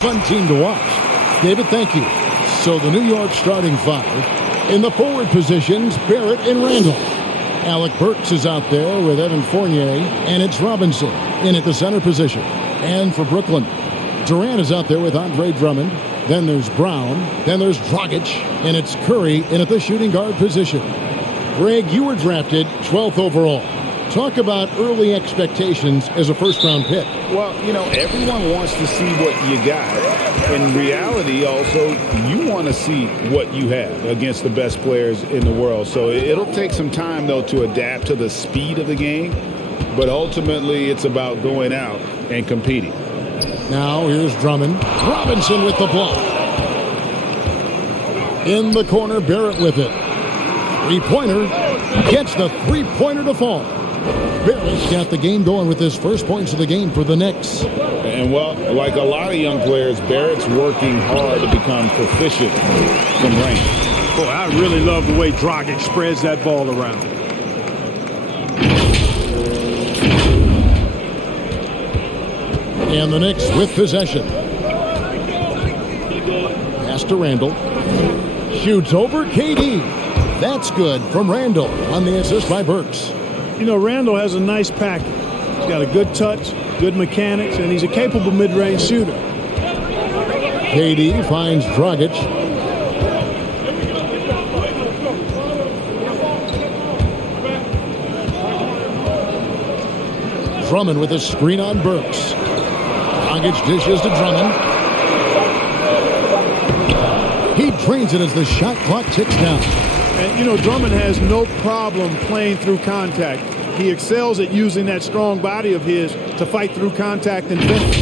Fun team to watch. David, thank you. So the New York starting five. In the forward positions, Barrett and Randall. Alec Burks is out there with Evan Fournier, and it's Robinson in at the center position. And for Brooklyn, Durant is out there with Andre Drummond. Then there's Brown. Then there's Dragic, and it's Curry in at the shooting guard position. Greg, you were drafted 12th overall. Talk about early expectations as a first-round pick. Well, everyone wants to see what you got. In reality, also, you want to see what you have against the best players in the world. So it'll take some time, though, to adapt to the speed of the game. But ultimately, it's about going out and competing. Now, here's Drummond. Robinson with the block. In the corner, Barrett with it. Three-pointer. Gets the three-pointer to fall. Barrett's got the game going with his first points of the game for the Knicks. And, well, like a lot of young players, Barrett's working hard to become proficient from range. Boy, I really love the way Dragic spreads that ball around. And the Knicks with possession. Pass to Randall. Shoots over KD. That's good from Randall on the assist by Burks. Randall has a nice package. He's got a good touch, good mechanics, and he's a capable mid-range shooter. KD finds Dragic. Drummond with a screen on Burks. Dragic dishes to Drummond. He drains it as the shot clock ticks down. And, Drummond has no problem playing through contact. He excels at using that strong body of his to fight through contact and finish.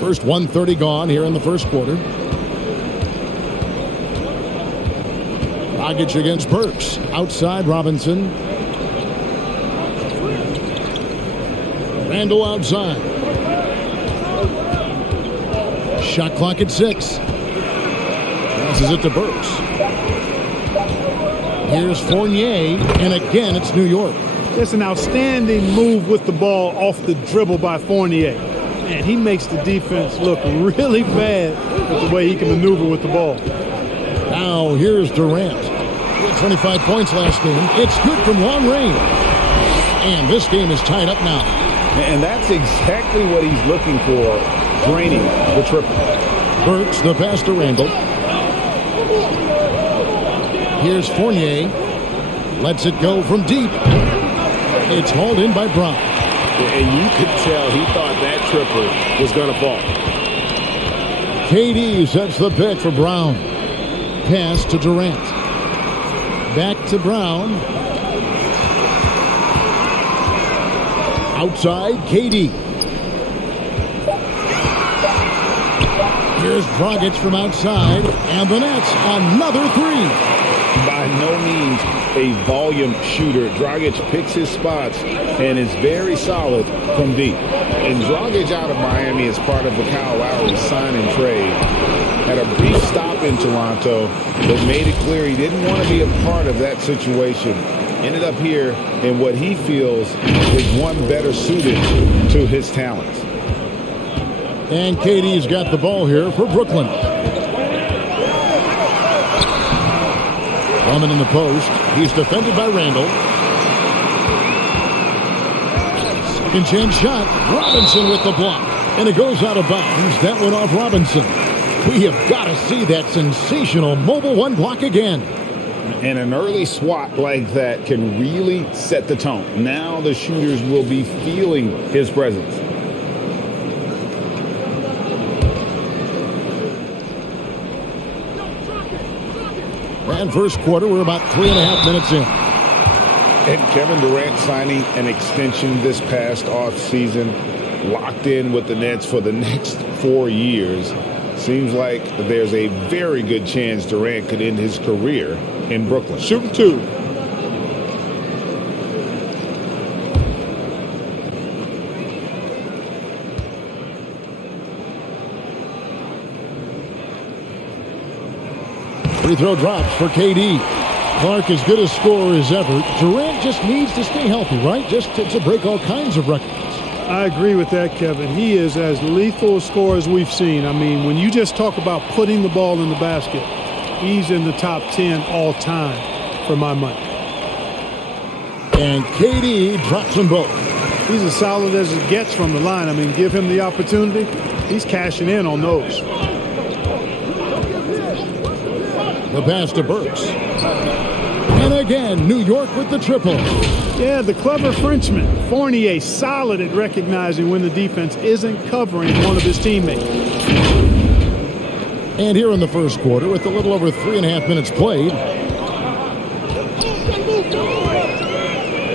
First 1:30 gone here in the first quarter. Dragic against Burks. Outside Robinson. Randall outside. Shot clock at 6. Passes it to Burks. Here's Fournier, and again it's New York. It's an outstanding move with the ball off the dribble by Fournier. And he makes the defense look really bad with the way he can maneuver with the ball. Now here's Durant. 25 points last game. It's good from long range. And this game is tied up now. And that's exactly what he's looking for, draining the triple. Burks, the pass to Randall. Here's Fournier. Lets it go from deep. It's hauled in by Brown. And you could tell he thought that triple was going to fall. KD sets the pick for Brown. Pass to Durant. Back to Brown. Outside, KD. Here's Dragic from outside, and the Nets another three. By no means a volume shooter, Dragic picks his spots and is very solid from deep. And Dragic out of Miami is part of the Kyle Lowry sign and trade. Had a brief stop in Toronto, but made it clear he didn't want to be a part of that situation. Ended up here in what he feels is one better suited to his talents. And KD's got the ball here for Brooklyn. Drummond in the post. He's defended by Randall. Second chance shot. Robinson with the block. And it goes out of bounds. That went off Robinson. We have got to see that sensational mobile one block again. And an early swat like that can really set the tone. Now the shooters will be feeling his presence. And first quarter, we're about 3.5 minutes in. And Kevin Durant signing an extension this past offseason, locked in with the Nets for the next 4 years. Seems like there's a very good chance Durant could end his career in Brooklyn. Shooting two. Free throw drops for KD. Clark as good a scorer as ever. Durant just needs to stay healthy, right? Just to break all kinds of records. I agree with that, Kevin. He is as lethal a scorer as we've seen. I mean, when you just talk about putting the ball in the basket, he's in the top 10 all time for my money. And KD drops them both. He's as solid as it gets from the line. I mean, give him the opportunity. He's cashing in on those. The pass to Burks. And again, New York with the triple. Yeah, the clever Frenchman. Fournier solid at recognizing when the defense isn't covering one of his teammates. And here in the first quarter, with a little over 3.5 minutes played,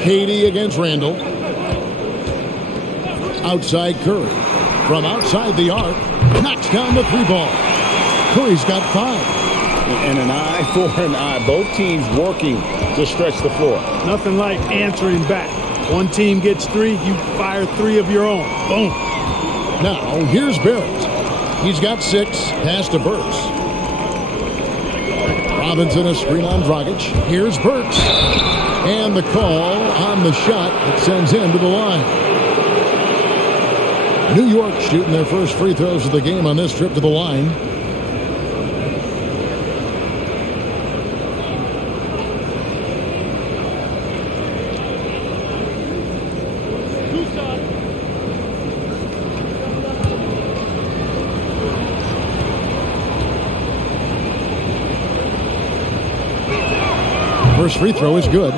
KD against Randall. Outside Curry. From outside the arc, knocks down the 3-ball. Curry's got 5. And an eye for an eye. Both teams working to stretch the floor. Nothing like answering back. One team gets 3, you fire 3 of your own. Boom. Now, here's Barrett. He's got 6. Pass to Burks. Robinson a screen on Dragic. Here's Burks. And the call on the shot that sends him to the line. New York shooting their first free throws of the game on this trip to the line. First free throw is good.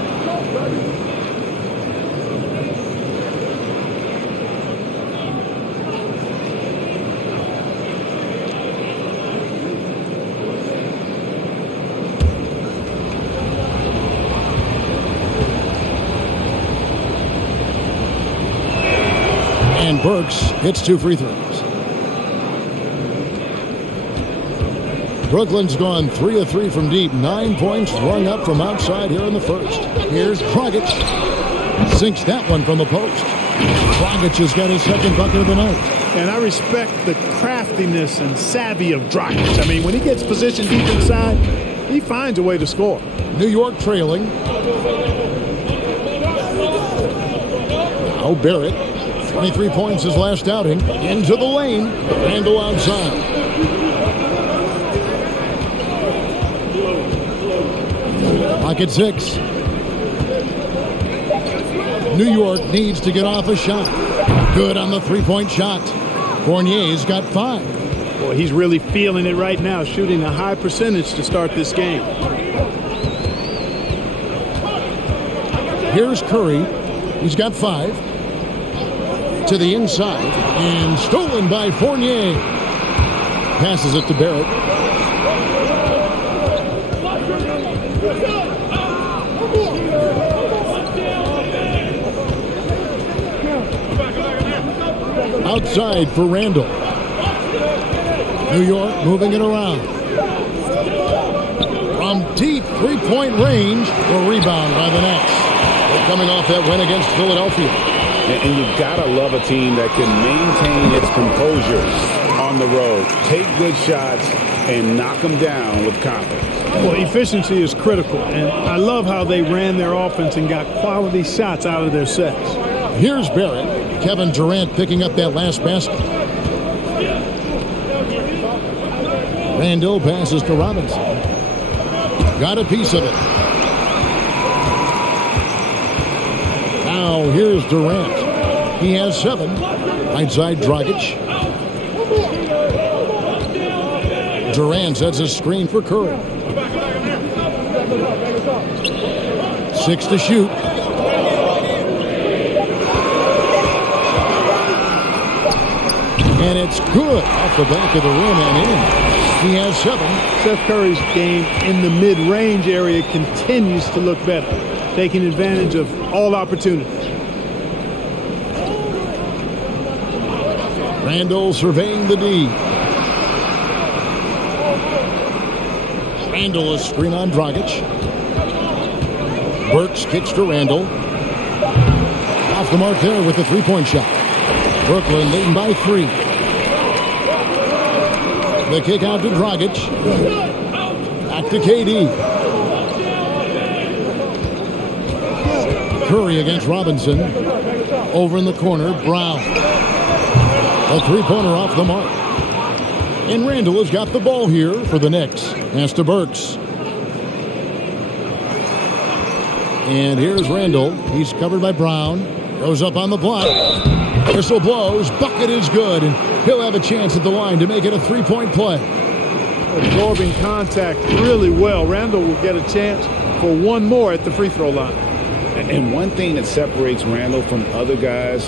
And Burks hits 2 free throws. Brooklyn's gone 3 of 3 from deep. 9 points rung up from outside here in the first. Here's Dragic. Sinks that one from the post. Dragic has got his second bucket of the night. And I respect the craftiness and savvy of Dragic. I mean, when he gets positioned deep inside, he finds a way to score. New York trailing. Now Barrett. 23 points his last outing. Into the lane. Randall outside. Pocket 6. New York needs to get off a shot. Good on the 3-point shot. Fournier's got 5. Boy, he's really feeling it right now, shooting a high percentage to start this game. Here's Curry. He's got 5. To the inside. And stolen by Fournier. Passes it to Barrett. Outside for Randall. New York moving it around. From deep 3-point range, the rebound by the Knicks. They're coming off that win against Philadelphia. And you've got to love a team that can maintain its composure on the road. Take good shots and knock them down with confidence. Well, efficiency is critical, and I love how they ran their offense and got quality shots out of their sets. Here's Barrett. Kevin Durant picking up that last basket. Randall passes to Robinson. Got a piece of it. Now here's Durant. He has 7. Right side Dragic. Durant sets a screen for Curry. 6 to shoot. And it's good off the back of the rim and in. He has 7. Seth Curry's game in the mid-range area continues to look better, taking advantage of all opportunities. Randall surveying the D. Randall is screen on Dragic. Burks kicks to Randall. Off the mark there with the 3-point shot. Brooklyn leading by 3. The kick out to Dragic. Back to KD. Curry against Robinson. Over in the corner, Brown. A three-pointer off the mark. And Randall has got the ball here for the Knicks. Pass to Burks. And here's Randall. He's covered by Brown. Goes up on the block. Whistle blows. Bucket is good. And he'll have a chance at the line to make it a three-point play. Absorbing contact really well. Randall will get a chance for one more at the free throw line. And one thing that separates Randall from other guys,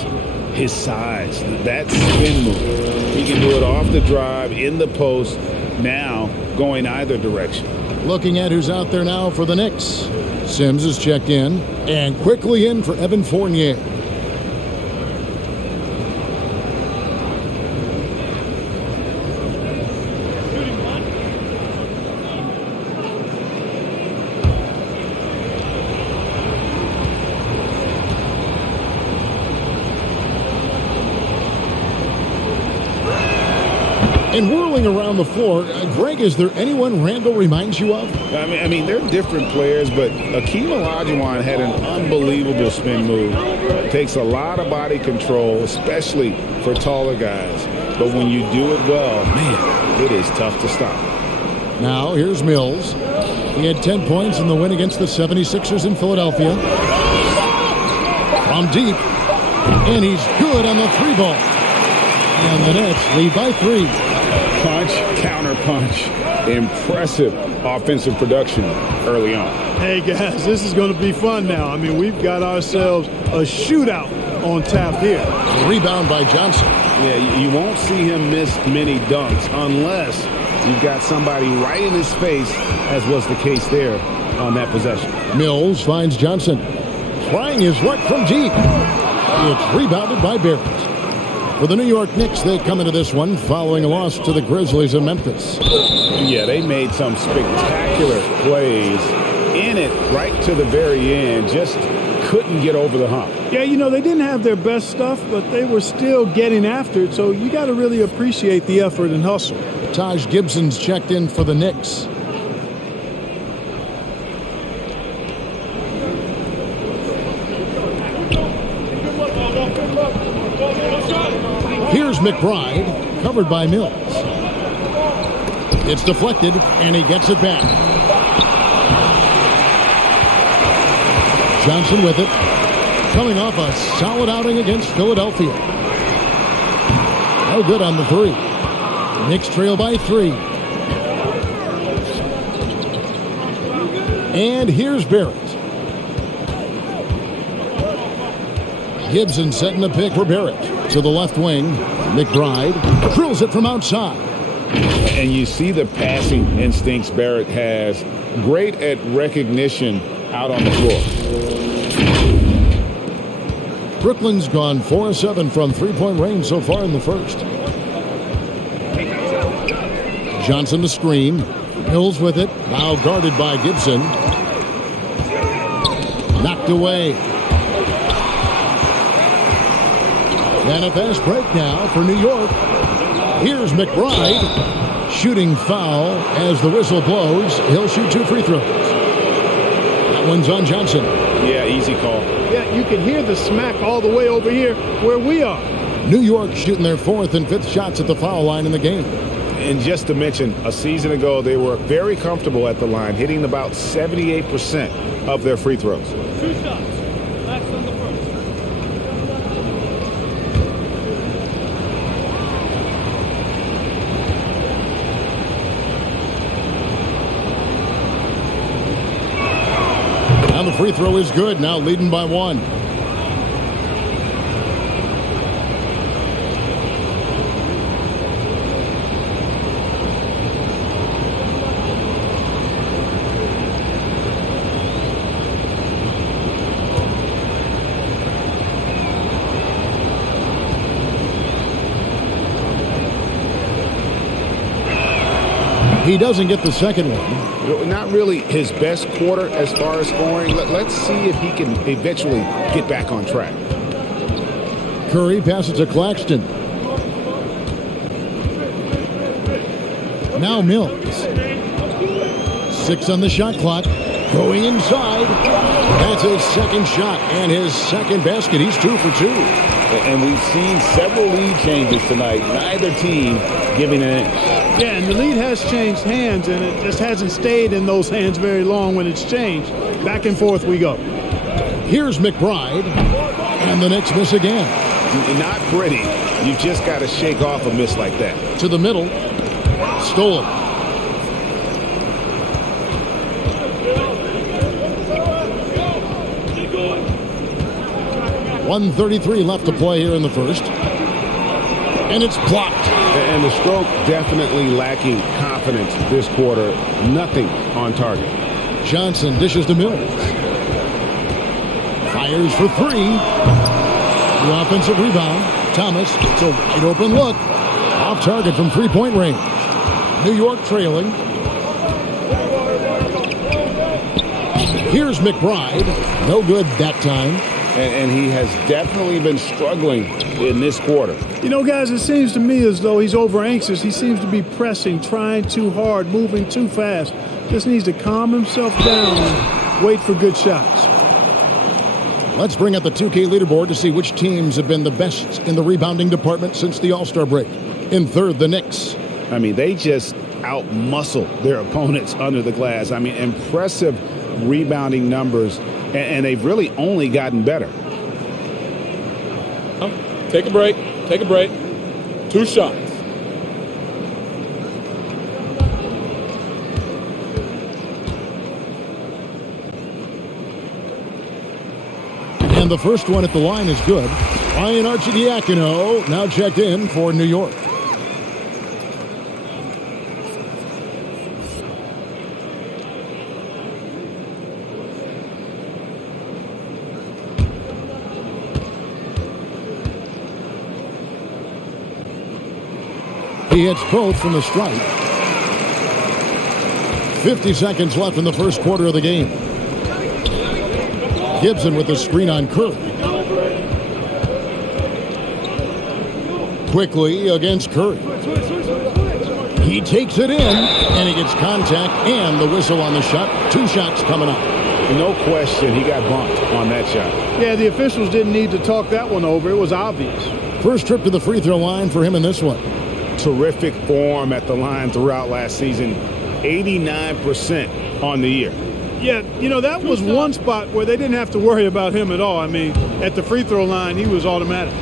his size. That spin move. He can do it off the drive, in the post, now going either direction. Looking at who's out there now for the Knicks. Sims is checked in. And quickly in for Evan Fournier. And whirling around the floor, Greg, is there anyone Randall reminds you of? I mean, they're different players, but Akeem Olajuwon had an unbelievable spin move. Takes a lot of body control, especially for taller guys. But when you do it well, man, it is tough to stop. Now, here's Mills. He had 10 points in the win against the 76ers in Philadelphia. From deep. And he's good on the three ball. And the Nets lead by 3. Punch, counter punch. Impressive offensive production early on. Hey, guys, this is going to be fun now. I mean, we've got ourselves a shootout on tap here. Rebound by Johnson. Yeah, you won't see him miss many dunks unless you've got somebody right in his face, as was the case there on that possession. Mills finds Johnson. Trying his luck from deep. It's rebounded by Barrett. For the New York Knicks, they come into this one following a loss to the Grizzlies of Memphis. Yeah, they made some spectacular plays in it right to the very end. Just couldn't get over the hump. Yeah, you know, they didn't have their best stuff, but they were still getting after it. So you got to really appreciate the effort and hustle. Taj Gibson's checked in for the Knicks. Here's McBride, covered by Mills. It's deflected, and he gets it back. Johnson with it. Coming off a solid outing against Philadelphia. No good on the three. Knicks trail by 3. And here's Barrett. Gibson setting the pick for Barrett. To the left wing, McBride drills it from outside. And you see the passing instincts Barrett has. Great at recognition out on the floor. Brooklyn's gone 4-7 from three-point range so far in the first. Johnson to screen. Mills with it. Now guarded by Gibson. Knocked away. And a fast break now for New York. Here's McBride. Shooting foul as the whistle blows. He'll shoot 2 free throws. That one's on Johnson. Yeah, easy call. Yeah, you can hear the smack all the way over here where we are. New York shooting their 4th and 5th shots at the foul line in the game. And just to mention, a season ago, they were very comfortable at the line, hitting about 78% of their free throws. 2 shots. That's on the first. Now the free throw is good. Now leading by 1. He doesn't get the second one. Not really his best quarter as far as scoring. Let's see if he can eventually get back on track. Curry passes to Claxton. Now Mills. 6 on the shot clock. Going inside. That's his second shot and his second basket. He's 2 for 2. And we've seen several lead changes tonight. Neither team giving an inch. Yeah, and the lead has changed hands, and it just hasn't stayed in those hands very long when it's changed. Back and forth we go. Here's McBride, and the Knicks miss again. Not pretty. You just got to shake off a miss like that. To the middle. Stolen. .133 left to play here in the first. And it's blocked. And the stroke definitely lacking confidence this quarter. Nothing on target. Johnson dishes to Mills. Fires for 3. The offensive rebound. Thomas, it's a wide open look. Off target from three-point range. New York trailing. Here's McBride. No good that time. And he has definitely been struggling in this quarter. You know, guys, it seems to me as though he's over anxious. He seems to be pressing, trying too hard, moving too fast. Just needs to calm himself down and wait for good shots. Let's bring up the 2K leaderboard to see which teams have been the best in the rebounding department since the All-Star break. In third, the Knicks. I mean, they just out-muscle their opponents under the glass. I mean, impressive rebounding numbers, and they've really only gotten better. Take a break. Take a break. 2 shots. And the first one at the line is good. Ryan Arcidiacono now checked in for New York. He hits both from the stripe. 50 seconds left in the first quarter of the game. Gibson with the screen on Curry. Quickly against Curry. He takes it in, and he gets contact and the whistle on the shot. 2 shots coming up. No question, he got bumped on that shot. Yeah, the officials didn't need to talk that one over. It was obvious. First trip to the free throw line for him in this one. Terrific form at the line throughout last season. 89% on the year. Yeah, you know, that was one spot where they didn't have to worry about him at all. I mean, at the free throw line, he was automatic.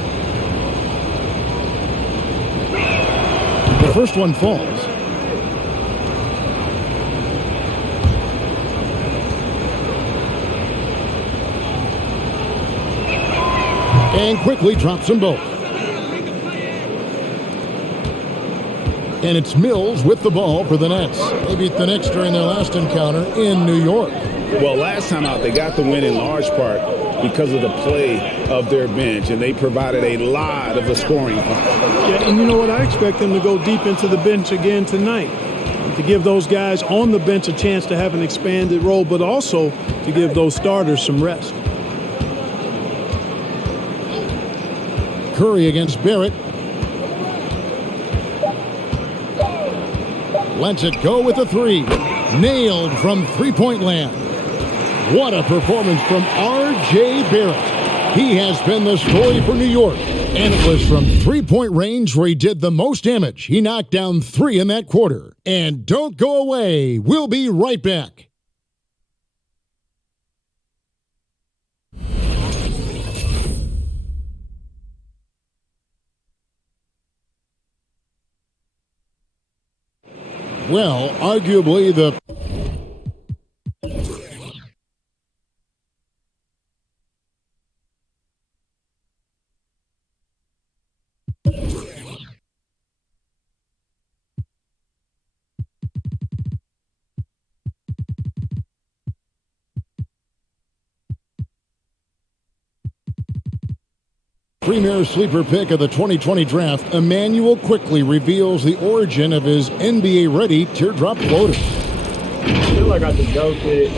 The first one falls. And quickly drops them both. And it's Mills with the ball for the Nets. They beat the Knicks during their last encounter in New York. Well, last time out, they got the win in large part because of the play of their bench, and they provided a lot of the scoring. Yeah, and you know what? I expect them to go deep into the bench again tonight, to give those guys on the bench a chance to have an expanded role, but also to give those starters some rest. Curry against Barrett. Lets it go with a 3. Nailed from three-point land. What a performance from R.J. Barrett. He has been the story for New York. And it was from three-point range where he did the most damage. He knocked down 3 in that quarter. And don't go away. We'll be right back. Well, arguably the premier sleeper pick of the 2020 draft, Emmanuel quickly reveals the origin of his NBA-ready teardrop floater. I feel like I just dunked it.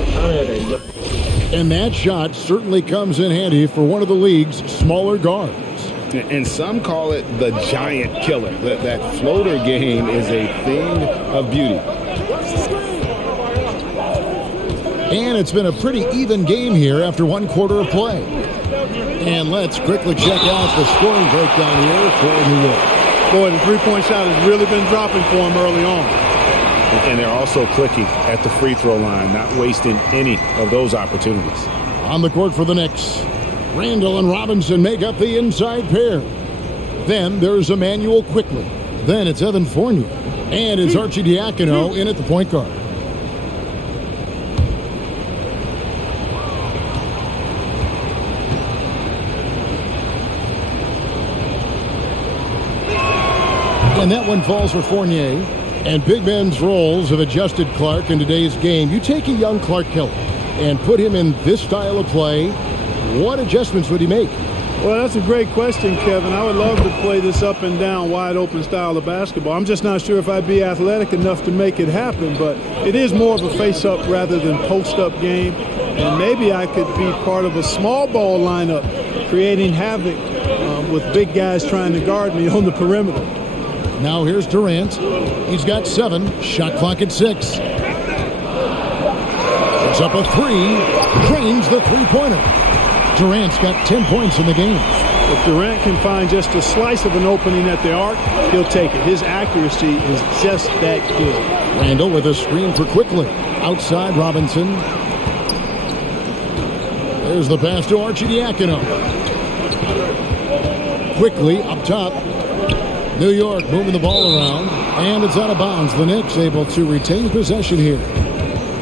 And that shot certainly comes in handy for one of the league's smaller guards. And some call it the giant killer. That floater game is a thing of beauty. And it's been a pretty even game here after one quarter of play. And let's quickly check out the scoring breakdown here for New York. Boy, the three-point shot has really been dropping for him early on. And they're also clicking at the free throw line, not wasting any of those opportunities. On the court for the Knicks, Randall and Robinson make up the inside pair. Then there's Emmanuel Quickly. Then it's Evan Fournier. And it's Archie Diacono in at the point guard. And that one falls for Fournier. And big men's roles have adjusted Clark in today's game. You take a young Clark Kelly and put him in this style of play, what adjustments would he make? Well, that's a great question, Kevin. I would love to play this up and down, wide open style of basketball. I'm just not sure if I'd be athletic enough to make it happen, but it is more of a face-up rather than post-up game. And maybe I could be part of a small ball lineup, creating havoc with big guys trying to guard me on the perimeter. Now here's Durant. He's got 7. Shot clock at 6. Puts up a 3. Drains the three-pointer. Durant's got 10 points in the game. If Durant can find just a slice of an opening at the arc, he'll take it. His accuracy is just that good. Randall with a screen for Quickly. Outside Robinson. There's the pass to Archie Diacono. Quickly up top. New York moving the ball around, and it's out of bounds. The Knicks able to retain possession here.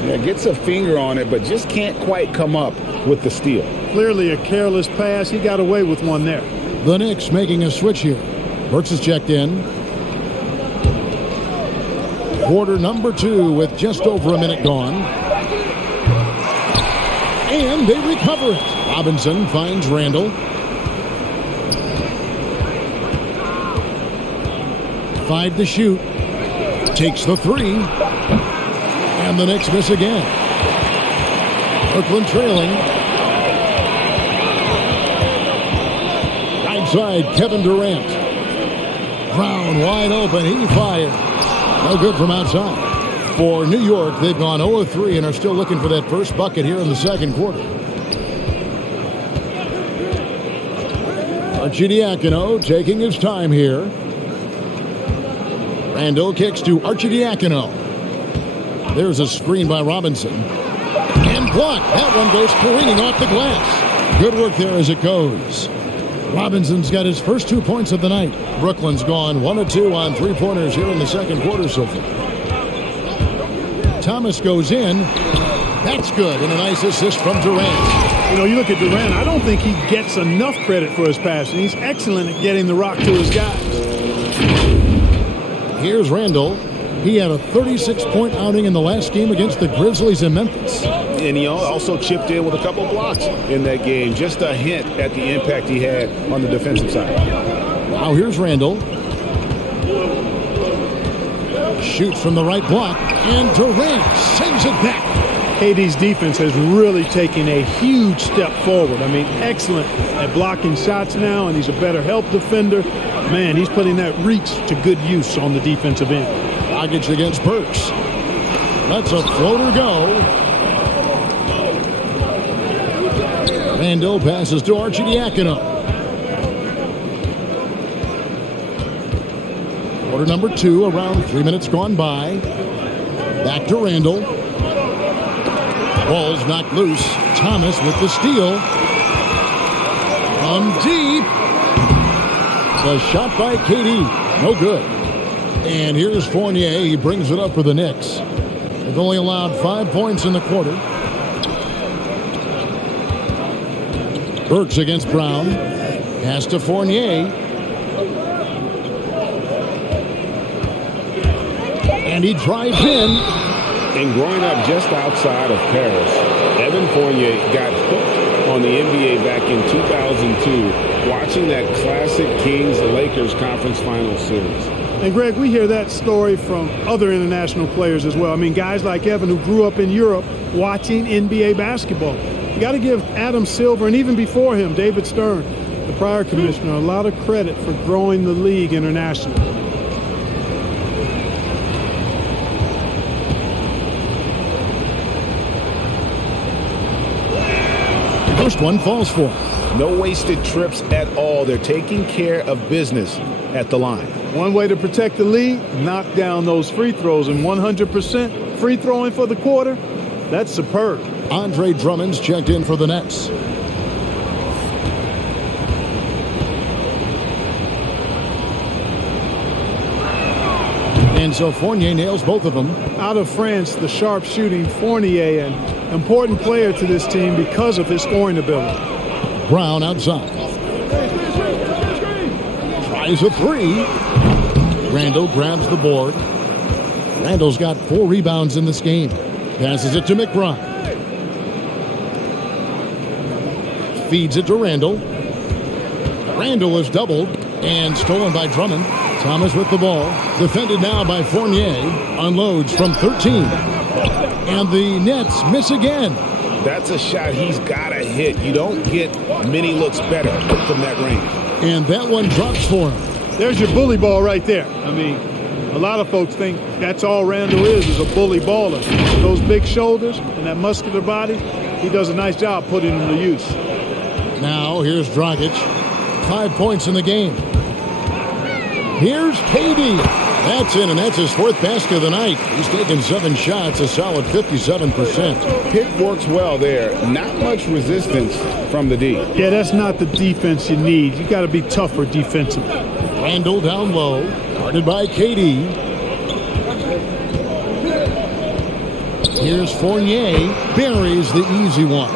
Yeah, gets a finger on it, but just can't quite come up with the steal. Clearly a careless pass. He got away with one there. The Knicks making a switch here. Burks is checked in. Quarter number 2 with just over a minute gone. And they recover it. Robinson finds Randall. 5 to shoot. Takes the 3. And the Knicks miss again. Brooklyn trailing. Right side, Kevin Durant. Brown wide open. He fired. No good from outside. For New York, they've gone 0-3 and are still looking for that first bucket here in the second quarter. Archie Diacono taking his time here. Randall kicks to Archie Diacono. There's a screen by Robinson. And blocked. That one goes careening off the glass. Good work there as it goes. Robinson's got his first 2 points of the night. Brooklyn's gone 1 of 2 on three-pointers here in the second quarter so far. Thomas goes in. That's good. And a nice assist from Durant. You know, you look at Durant, I don't think he gets enough credit for his passing. He's excellent at getting the rock to his guys. Here's Randall. He had a 36-point outing in the last game against the Grizzlies in Memphis. And he also chipped in with a couple blocks in that game. Just a hint at the impact he had on the defensive side. Now here's Randall. Shoots from the right block. And Durant sends it back. KD's defense has really taken a huge step forward. I mean, excellent at blocking shots now, and he's a better help defender. Man, he's putting that reach to good use on the defensive end. Dragic against Burks. That's a floater go. Randall passes to Archie Diacono. Quarter number 2, around 3 minutes gone by. Back to Randall. Ball's knocked loose. Thomas with the steal. From deep. The shot by KD. No good. And here's Fournier. He brings it up for the Knicks. They've only allowed 5 points in the quarter. Burks against Brown. Pass to Fournier. And he drives in. And growing up just outside of Paris, Evan Fournier got hooked on the NBA back in 2002, watching that classic Kings-Lakers conference finals series. And, Greg, we hear that story from other international players as well. I mean, guys like Evan who grew up in Europe watching NBA basketball. You got to give Adam Silver, and even before him, David Stern, the prior commissioner, a lot of credit for growing the league internationally. First one falls for him. No wasted trips at all. They're taking care of business at the line. One way to protect the lead, knock down those free throws, and 100% free throwing for the quarter, that's superb. Andre Drummond's checked in for the Nets. And so Fournier nails both of them. Out of France, the sharp-shooting Fournier, an important player to this team because of his scoring ability. Brown outside. Tries a three. Randall grabs the board. Randall's got 4 rebounds in this game. Passes it to McBride. Feeds it to Randall. Randall is doubled and stolen by Drummond. Thomas with the ball. Defended now by Fournier. Unloads from 13. And the Nets miss again. That's a shot he's got to hit. You don't get many looks better from that range. And that one drops for him. There's your bully ball right there. I mean, a lot of folks think that's all Randall is a bully baller. Those big shoulders and that muscular body, he does a nice job putting them to use. Now here's Dragic. 5 points in the game. Here's KD. That's in, and that's his 4th basket of the night. He's taken 7 shots, a solid 57%. Pick works well there. Not much resistance from the D. Yeah, that's not the defense you need. You got to be tougher defensively. Randall down low, guarded by KD. Here's Fournier, buries the easy one.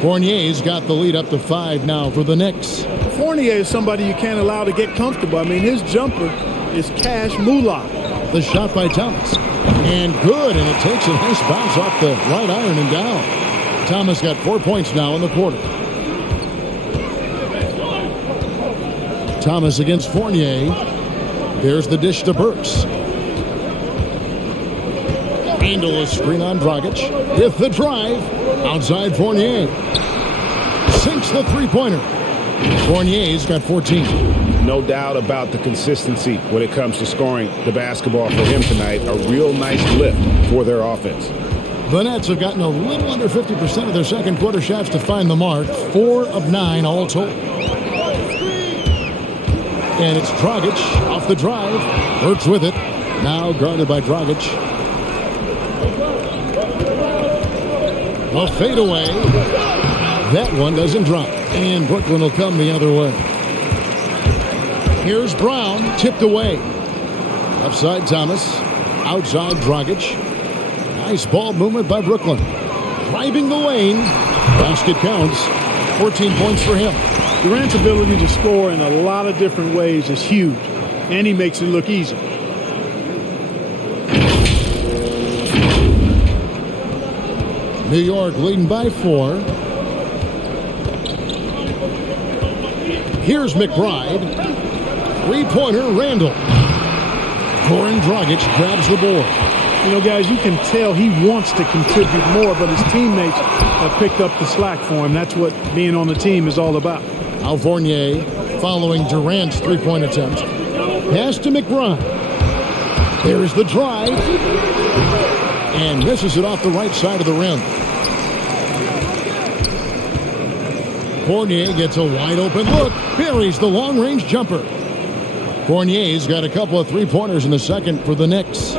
Fournier's got the lead up to 5 now for the Knicks. Fournier is somebody you can't allow to get comfortable. I mean, his jumper is cash moolah. The shot by Thomas. And good, and it takes a nice bounce off the right iron and down. Thomas got 4 points now in the quarter. Thomas against Fournier. There's the dish to Burks. Randall is screen on Dragic with the drive. Outside Fournier. Sinks the three-pointer. Fournier's got 14. No doubt about the consistency when it comes to scoring the basketball for him tonight. A real nice lift for their offense. The Nets have gotten a little under 50% of their second quarter shots to find the mark. 4 of 9 all told. And it's Dragic off the drive. Hurts with it. Now guarded by Dragic. A fadeaway. That one doesn't drop. And Brooklyn will come the other way. Here's Brown, tipped away. Left side Thomas. Outside Dragic. Nice ball movement by Brooklyn. Driving the lane. Basket counts. 14 points for him. Durant's ability to score in a lot of different ways is huge. And he makes it look easy. New York leading by 4. Here's McBride. Three-pointer, Randall. Goran Dragic grabs the board. You know, guys, you can tell he wants to contribute more, but his teammates have picked up the slack for him. That's what being on the team is all about. Al Fournier following Durant's three-point attempt. Pass to McBride. There's the drive. And misses it off the right side of the rim. Fournier gets a wide-open look. Buries the long-range jumper. Fournier's got a couple of three-pointers in the second for the Knicks.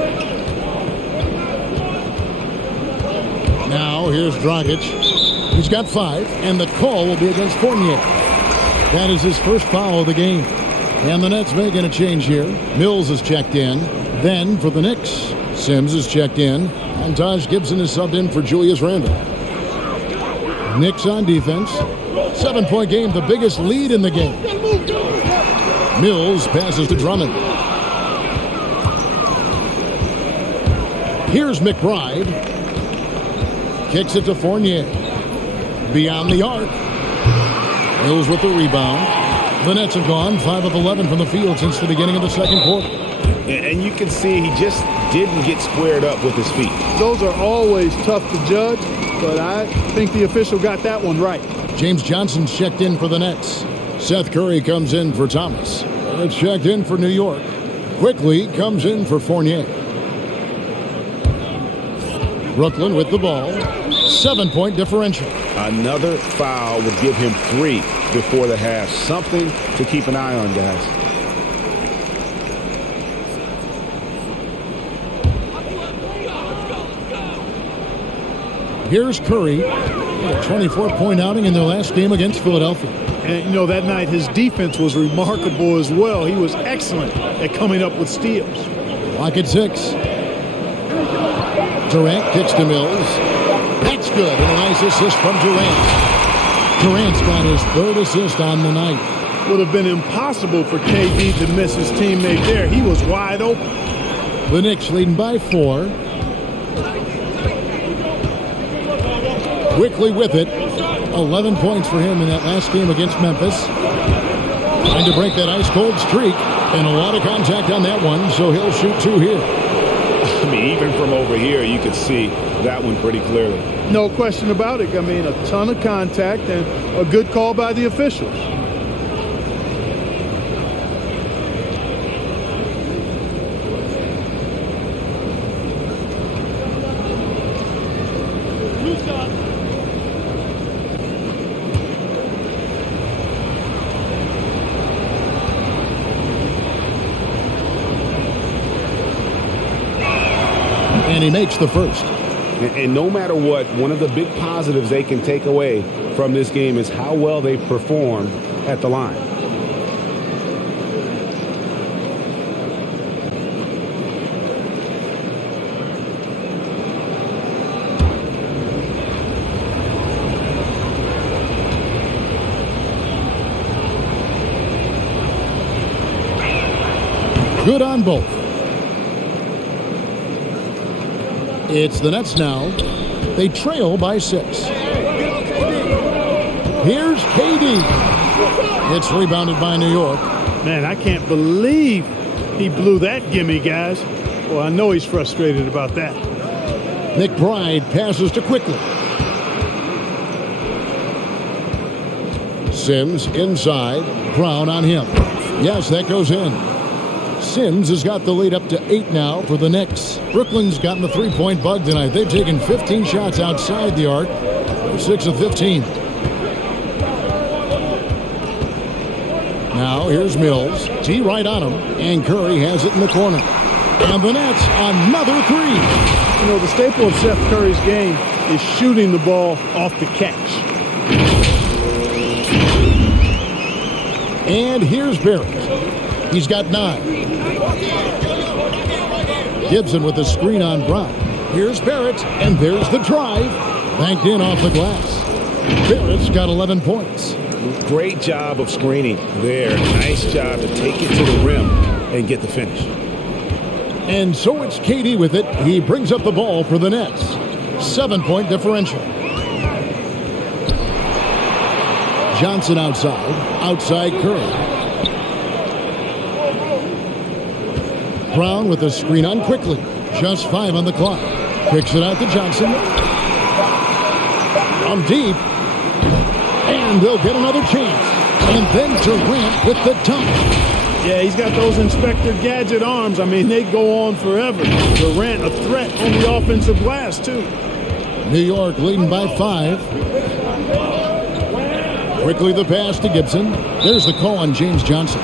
Now here's Dragic. He's got 5, and the call will be against Fournier. That is his first foul of the game. And the Nets making a change here. Mills is checked in. Then for the Knicks, Sims is checked in. And Taj Gibson is subbed in for Julius Randle. Knicks on defense. 7-point game, the biggest lead in the game. Mills passes to Drummond. Here's McBride. Kicks it to Fournier. Beyond the arc. Mills with the rebound. The Nets have gone 5 of 11 from the field since the beginning of the second quarter. And you can see he just didn't get squared up with his feet. Those are always tough to judge, but I think the official got that one right. James Johnson's checked in for the Nets. Seth Curry comes in for Thomas. It's checked in for New York. Quickly comes in for Fournier. Brooklyn with the ball. 7-point differential. Another foul would give him 3 before the half. Something to keep an eye on, guys. Here's Curry, a 24-point outing in their last game against Philadelphia. And, you know, that night his defense was remarkable as well. He was excellent at coming up with steals. Clock at 6. Durant kicks to Mills. That's good. And a nice assist from Durant. Durant's got his 3rd assist on the night. Would have been impossible for KD to miss his teammate there. He was wide open. The Knicks leading by 4. Quickly with it. 11 points for him in that last game against Memphis. Trying to break that ice-cold streak. And a lot of contact on that one, so he'll shoot 2 here. I mean, even from over here, you could see that one pretty clearly. No question about it. I mean, a ton of contact and a good call by the officials. And he makes the first. And no matter what, one of the big positives they can take away from this game is how well they perform at the line. Good on both. It's the Nets now. They trail by 6. Here's KD. It's rebounded by New York. Man, I can't believe he blew that gimme, guys. Well, I know he's frustrated about that. McBride passes to Quickly. Sims inside. Brown on him. Yes, that goes in. Sims has got the lead up to 8 now for the Knicks. Brooklyn's gotten the 3-point bug tonight. They've taken 15 shots outside the arc. 6 of 15. Now here's Mills. T right on him. And Curry has it in the corner. And the Nets, another 3. You know, the staple of Seth Curry's game is shooting the ball off the catch. And here's Barrett. He's got 9. Gibson with the screen on Brown. Here's Barrett, and there's the drive. Banked in off the glass. Barrett's got 11 points. Great job of screening there. Nice job to take it to the rim and get the finish. And so it's KD with it. He brings up the ball for the Nets. 7-point differential. Johnson outside. Outside Curry. Brown with the screen on Quickly. Just 5 on the clock. Kicks it out to Johnson. From deep. And they'll get another chance. And then Durant with the dunk. Yeah, he's got those Inspector Gadget arms. I mean, they go on forever. Durant, a threat on the offensive glass, too. New York leading by 5. Quickly the pass to Gibson. There's the call on James Johnson.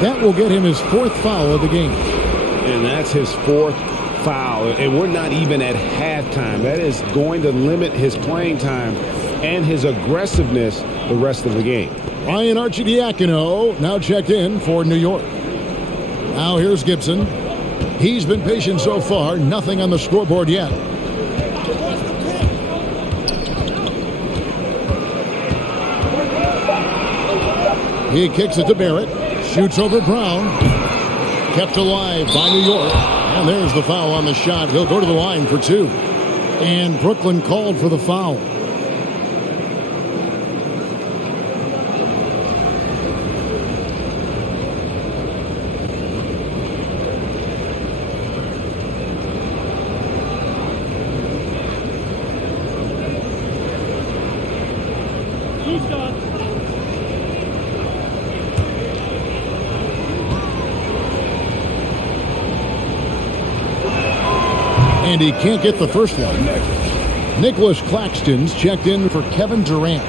That will get him his 4th foul of the game. And that's his 4th foul. And we're not even at halftime. That is going to limit his playing time and his aggressiveness the rest of the game. Ryan Arcidiacono now checked in for New York. Now here's Gibson. He's been patient so far. Nothing on the scoreboard yet. He kicks it to Barrett. Shoots over Brown. Kept alive by New York. And there's the foul on the shot. He'll go to the line for 2. And Brooklyn called for the foul. And he can't get the first one. Nicholas Claxton's checked in for Kevin Durant.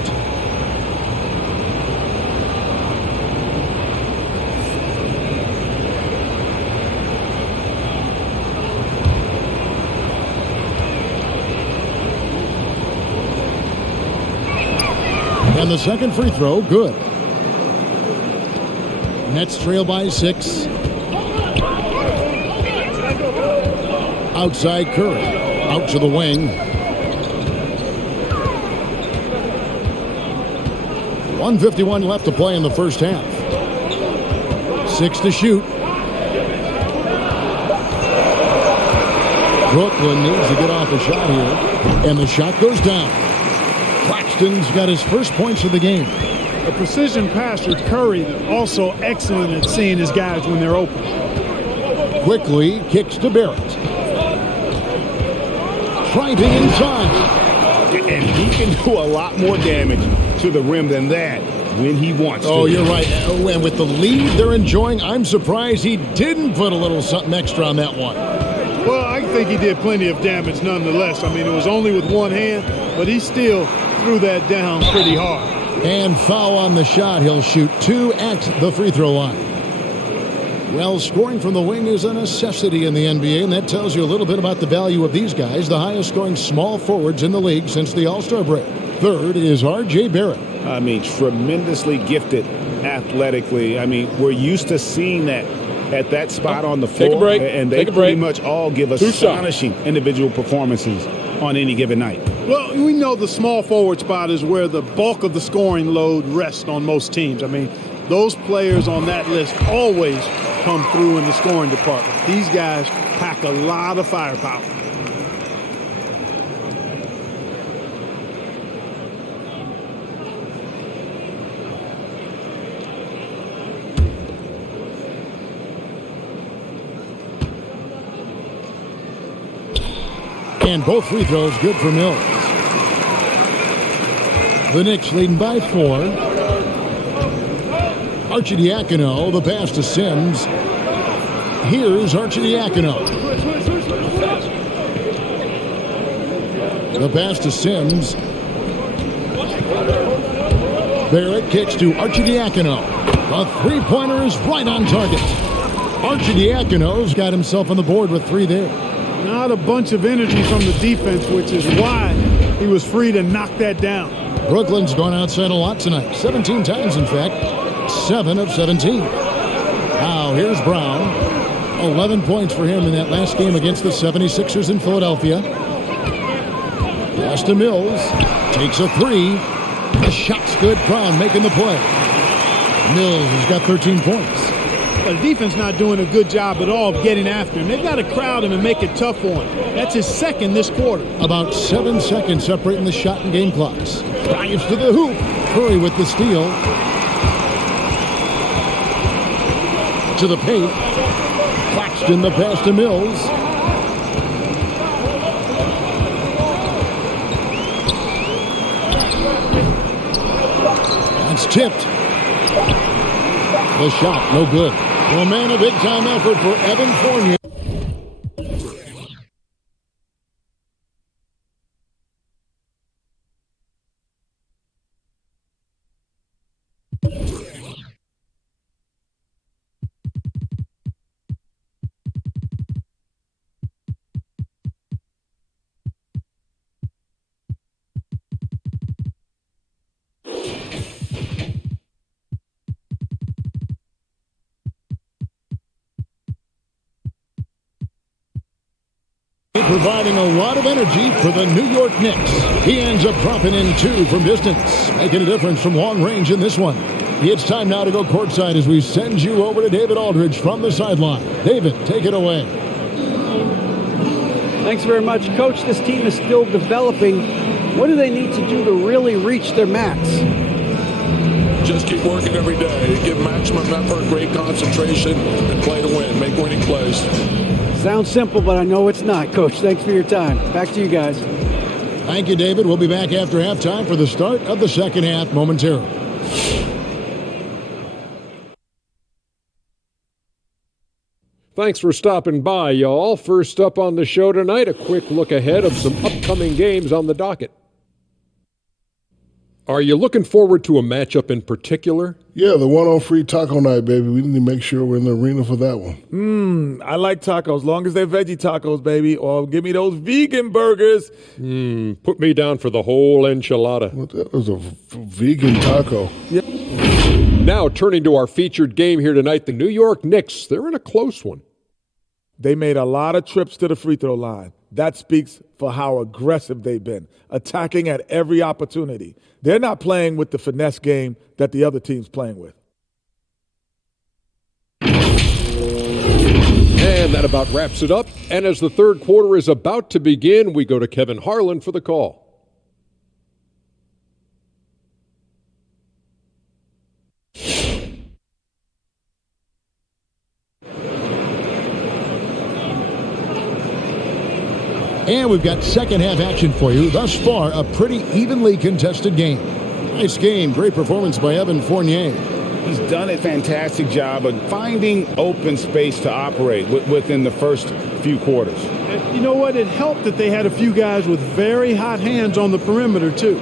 And the second free throw, good. Nets trail by 6. Outside Curry. Out to the wing. 1:51 left to play in the first half. 6 to shoot. Brooklyn needs to get off a shot here. And the shot goes down. Claxton's got his first points of the game. A precision passer, Curry, also excellent at seeing his guys when they're open. Quickly kicks to Barrett. Driving inside. And he can do a lot more damage to the rim than that when he wants to. Oh, you're right. And with the lead they're enjoying, I'm surprised he didn't put a little something extra on that one. Well, I think he did plenty of damage nonetheless. I mean, it was only with one hand, but he still threw that down pretty hard. And foul on the shot. He'll shoot 2 at the free throw line. Well, scoring from the wing is a necessity in the NBA, and that tells you a little bit about the value of these guys, the highest scoring small forwards in the league since the All-Star break. Third is R.J. Barrett. I mean, tremendously gifted athletically. I mean, we're used to seeing that at that spot on the floor. Take a break. And they pretty much all give astonishing individual performances on any given night. Well, we know the small forward spot is where the bulk of the scoring load rests on most teams. I mean, those players on that list always come through in the scoring department. These guys pack a lot of firepower. And both free throws good for Mills. The Knicks leading by 4. Arcidiacono, the pass to Sims. Here's Arcidiacono. The pass to Sims. Barrett kicks to Arcidiacono. A three-pointer is right on target. Arcidiacono's got himself on the board with 3 there. Not a bunch of energy from the defense, which is why he was free to knock that down. Brooklyn's gone outside a lot tonight. 17 times, in fact. 7 of 17. Now, here's Brown. 11 points for him in that last game against the 76ers in Philadelphia. Pass to Mills. Takes a 3. The shot's good. Brown making the play. Mills has got 13 points. The defense not doing a good job at all of getting after him. They've got to crowd him and make it tough for him. That's his second this quarter. About 7 seconds separating the shot and game clocks. Drives to the hoop. Curry with the steal. To the paint. Claxton the pass to Mills. That's tipped. The shot, no good. Well, man, a big-time effort for Evan Fournier. Providing a lot of energy for the New York Knicks. He ends up dropping in 2 from distance, making a difference from long range in this one. It's time now to go courtside as we send you over to David Aldridge from the sideline. David, take it away. Thanks very much, Coach. This team is still developing. What do they need to do to really reach their max? Just keep working every day. Give maximum effort, great concentration, and play to win. Make winning plays. Sounds simple, but I know it's not, Coach. Thanks for your time. Back to you guys. Thank you, David. We'll be back after halftime for the start of the second half momentarily. Thanks for stopping by, y'all. First up on the show tonight, a quick look ahead of some upcoming games on the docket. Are you looking forward to a matchup in particular? Yeah, the one on free taco night, baby. We need to make sure we're in the arena for that one. I like tacos, long as they're veggie tacos, baby. Or give me those vegan burgers. Put me down for the whole enchilada. What, that was a vegan taco. Yeah. Now, turning to our featured game here tonight, the New York Knicks. They're in a close one. They made a lot of trips to the free throw line. That speaks for how aggressive they've been, attacking at every opportunity. They're not playing with the finesse game that the other team's playing with. And that about wraps it up. And as the third quarter is about to begin, we go to Kevin Harlan for the call. And we've got second half action for you. Thus far, a pretty evenly contested game. Nice game. Great performance by Evan Fournier. He's done a fantastic job of finding open space to operate within the first few quarters. And you know what? It helped that they had a few guys with very hot hands on the perimeter, too.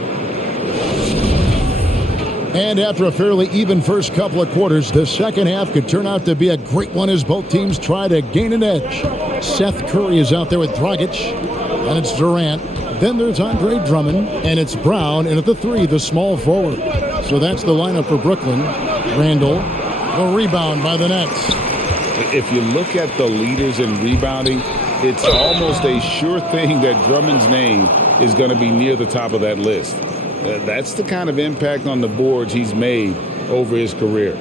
And after a fairly even first couple of quarters, the second half could turn out to be a great one as both teams try to gain an edge. Seth Curry is out there with Dragic, and it's Durant. Then there's Andre Drummond, and it's Brown, and at the three, the small forward. So that's the lineup for Brooklyn. Randall, the rebound by the Nets. If you look at the leaders in rebounding, it's almost a sure thing that Drummond's name is going to be near the top of that list. That's the kind of impact on the boards he's made over his career.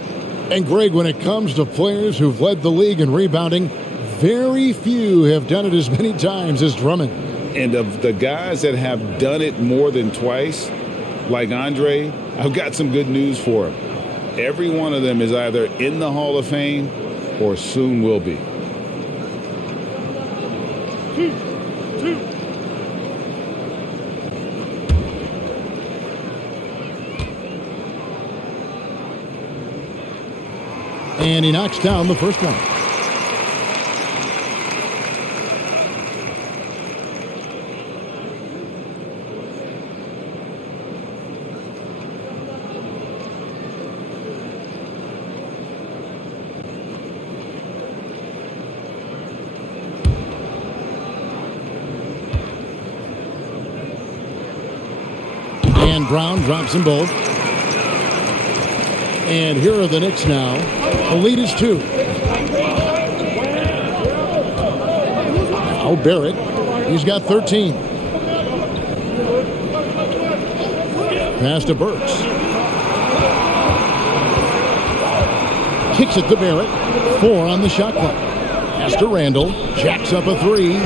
And Greg, when it comes to players who've led the league in rebounding, very few have done it as many times as Drummond. And of the guys that have done it more than twice, like Andre, I've got some good news for him. Every one of them is either in the Hall of Fame or soon will be. And he knocks down the first one. And Brown drops them both. And here are the Knicks now. The lead is 2. Now Barrett. He's got 13. Pass to Burks. Kicks it to Barrett. 4 on the shot clock. Pass to Randall. Jacks up a 3.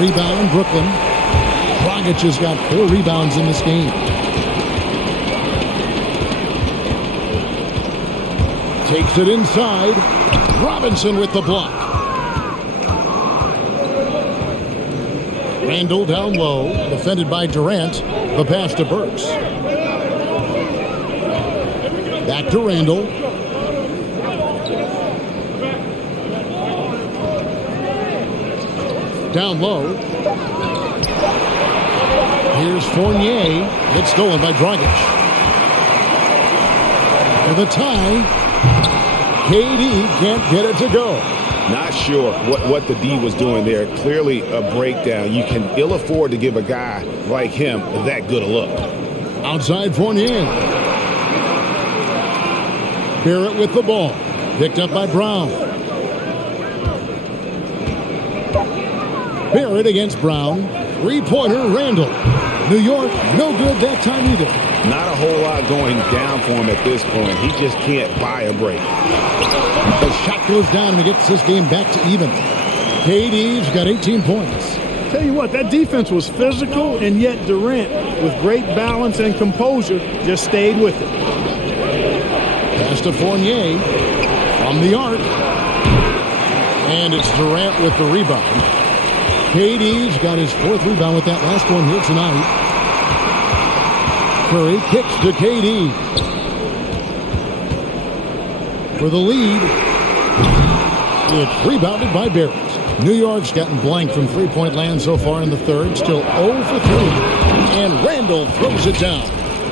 Rebound Brooklyn. Dragic has got 4 rebounds in this game. Takes it inside. Robinson with the block. Randall down low. Defended by Durant. The pass to Burks. Back to Randall. Down low. Here's Fournier. It's stolen by Dragic. For the tie. KD can't get it to go. Not sure what the D was doing there. Clearly a breakdown. You can ill afford to give a guy like him that good a look. Outside Fournier. Barrett with the ball. Picked up by Brown. Barrett against Brown. Three-pointer Randall. New York, no good that time either. Not a whole lot going down for him at this point. He just can't buy a break. The shot goes down and he gets this game back to even. KD's got 18 points. Tell you what, that defense was physical, and yet Durant, with great balance and composure, just stayed with it. Pass to Fournier from the arc. And it's Durant with the rebound. KD's got his 4th rebound with that last one here tonight. Curry kicks to KD. For the lead. It's rebounded by Barrett. New York's gotten blank from three-point land so far in the third. Still 0 for 3. And Randall throws it down.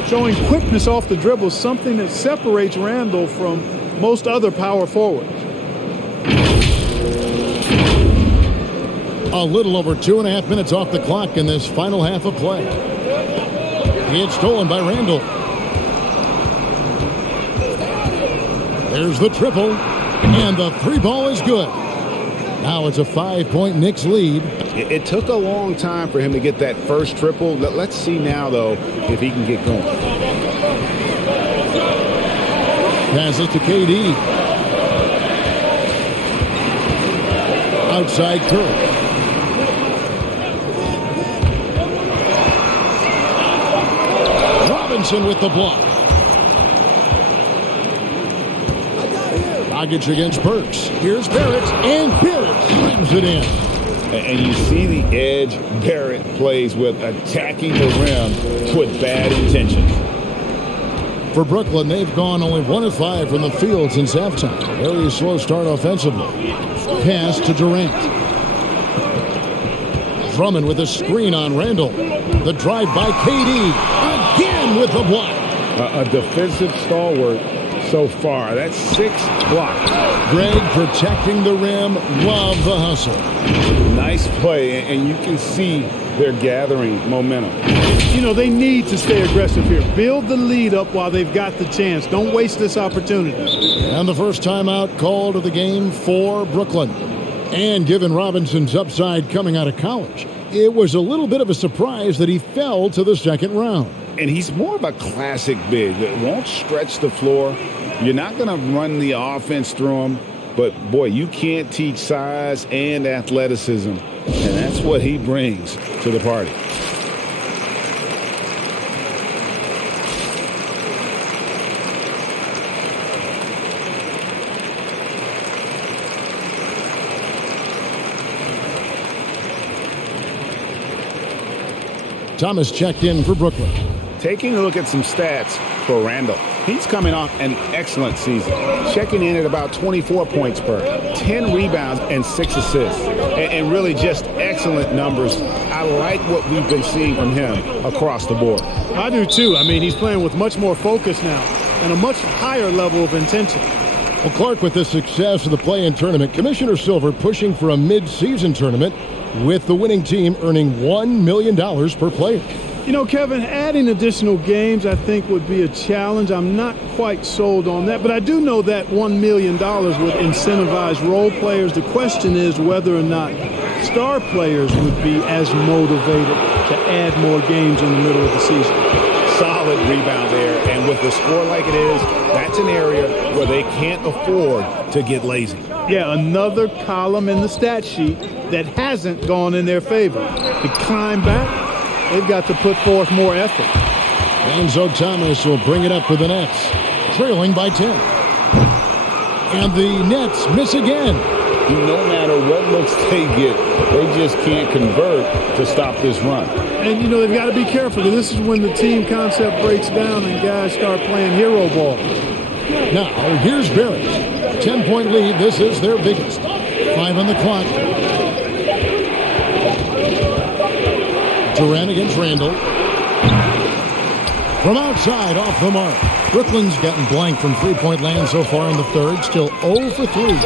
Showing quickness off the dribble, something that separates Randall from most other power forwards. A little over 2.5 minutes off the clock in this final half of play. It's stolen by Randall. There's the triple, and the three ball is good. Now it's a 5-point Knicks lead. It took a long time for him to get that first triple. Let's see now, though, if he can get going. Passes to KD. Outside Curry. Robinson with the block. Dragic against Burks. Here's Barrett, and Barrett slams it in. And you see the edge Barrett plays with, attacking the rim with bad intentions. For Brooklyn, they've gone only 1 of 5 from the field since halftime. Very slow start offensively. Pass to Durant. Drummond with a screen on Randall. The drive by KD. Again with the block. A defensive stalwart so far. That's 6 blocks. Greg protecting the rim. Love the hustle. Nice play, and you can see they're gathering momentum. You know, they need to stay aggressive here. Build the lead up while they've got the chance. Don't waste this opportunity. And the first timeout called of the game for Brooklyn. And given Robinson's upside coming out of college, it was a little bit of a surprise that he fell to the second round. And he's more of a classic big that won't stretch the floor. You're not going to run the offense through him. But, boy, you can't teach size and athleticism. And that's what he brings to the party. Thomas checked in for Brooklyn. Taking a look at some stats for Randall. He's coming off an excellent season, checking in at about 24 points per, 10 rebounds, and 6 assists. And really just excellent numbers. I like what we've been seeing from him across the board. I do too. I mean, he's playing with much more focus now and a much higher level of intensity. Well, Clark, with the success of the play-in tournament, Commissioner Silver pushing for a mid-season tournament with the winning team earning $1 million per player. You know, Kevin, adding additional games I think would be a challenge. I'm not quite sold on that, but I do know that $1 million would incentivize role players. The question is whether or not star players would be as motivated to add more games in the middle of the season. Solid rebound there, and with the score like it is, that's an area where they can't afford to get lazy. Yeah, another column in the stat sheet that hasn't gone in their favor. To climb back, they've got to put forth more effort. Enzo Thomas will bring it up for the Nets, trailing by 10. And the Nets miss again. No matter what looks they get, they just can't convert to stop this run. And, you know, they've got to be careful. This is when the team concept breaks down and guys start playing hero ball. Now, here's Barrett. 10-point lead. This is their biggest. 5 on the clock. Durant against Randall. From outside, off the mark. Brooklyn's gotten blank from three-point land so far in the third. Still 0 for 3.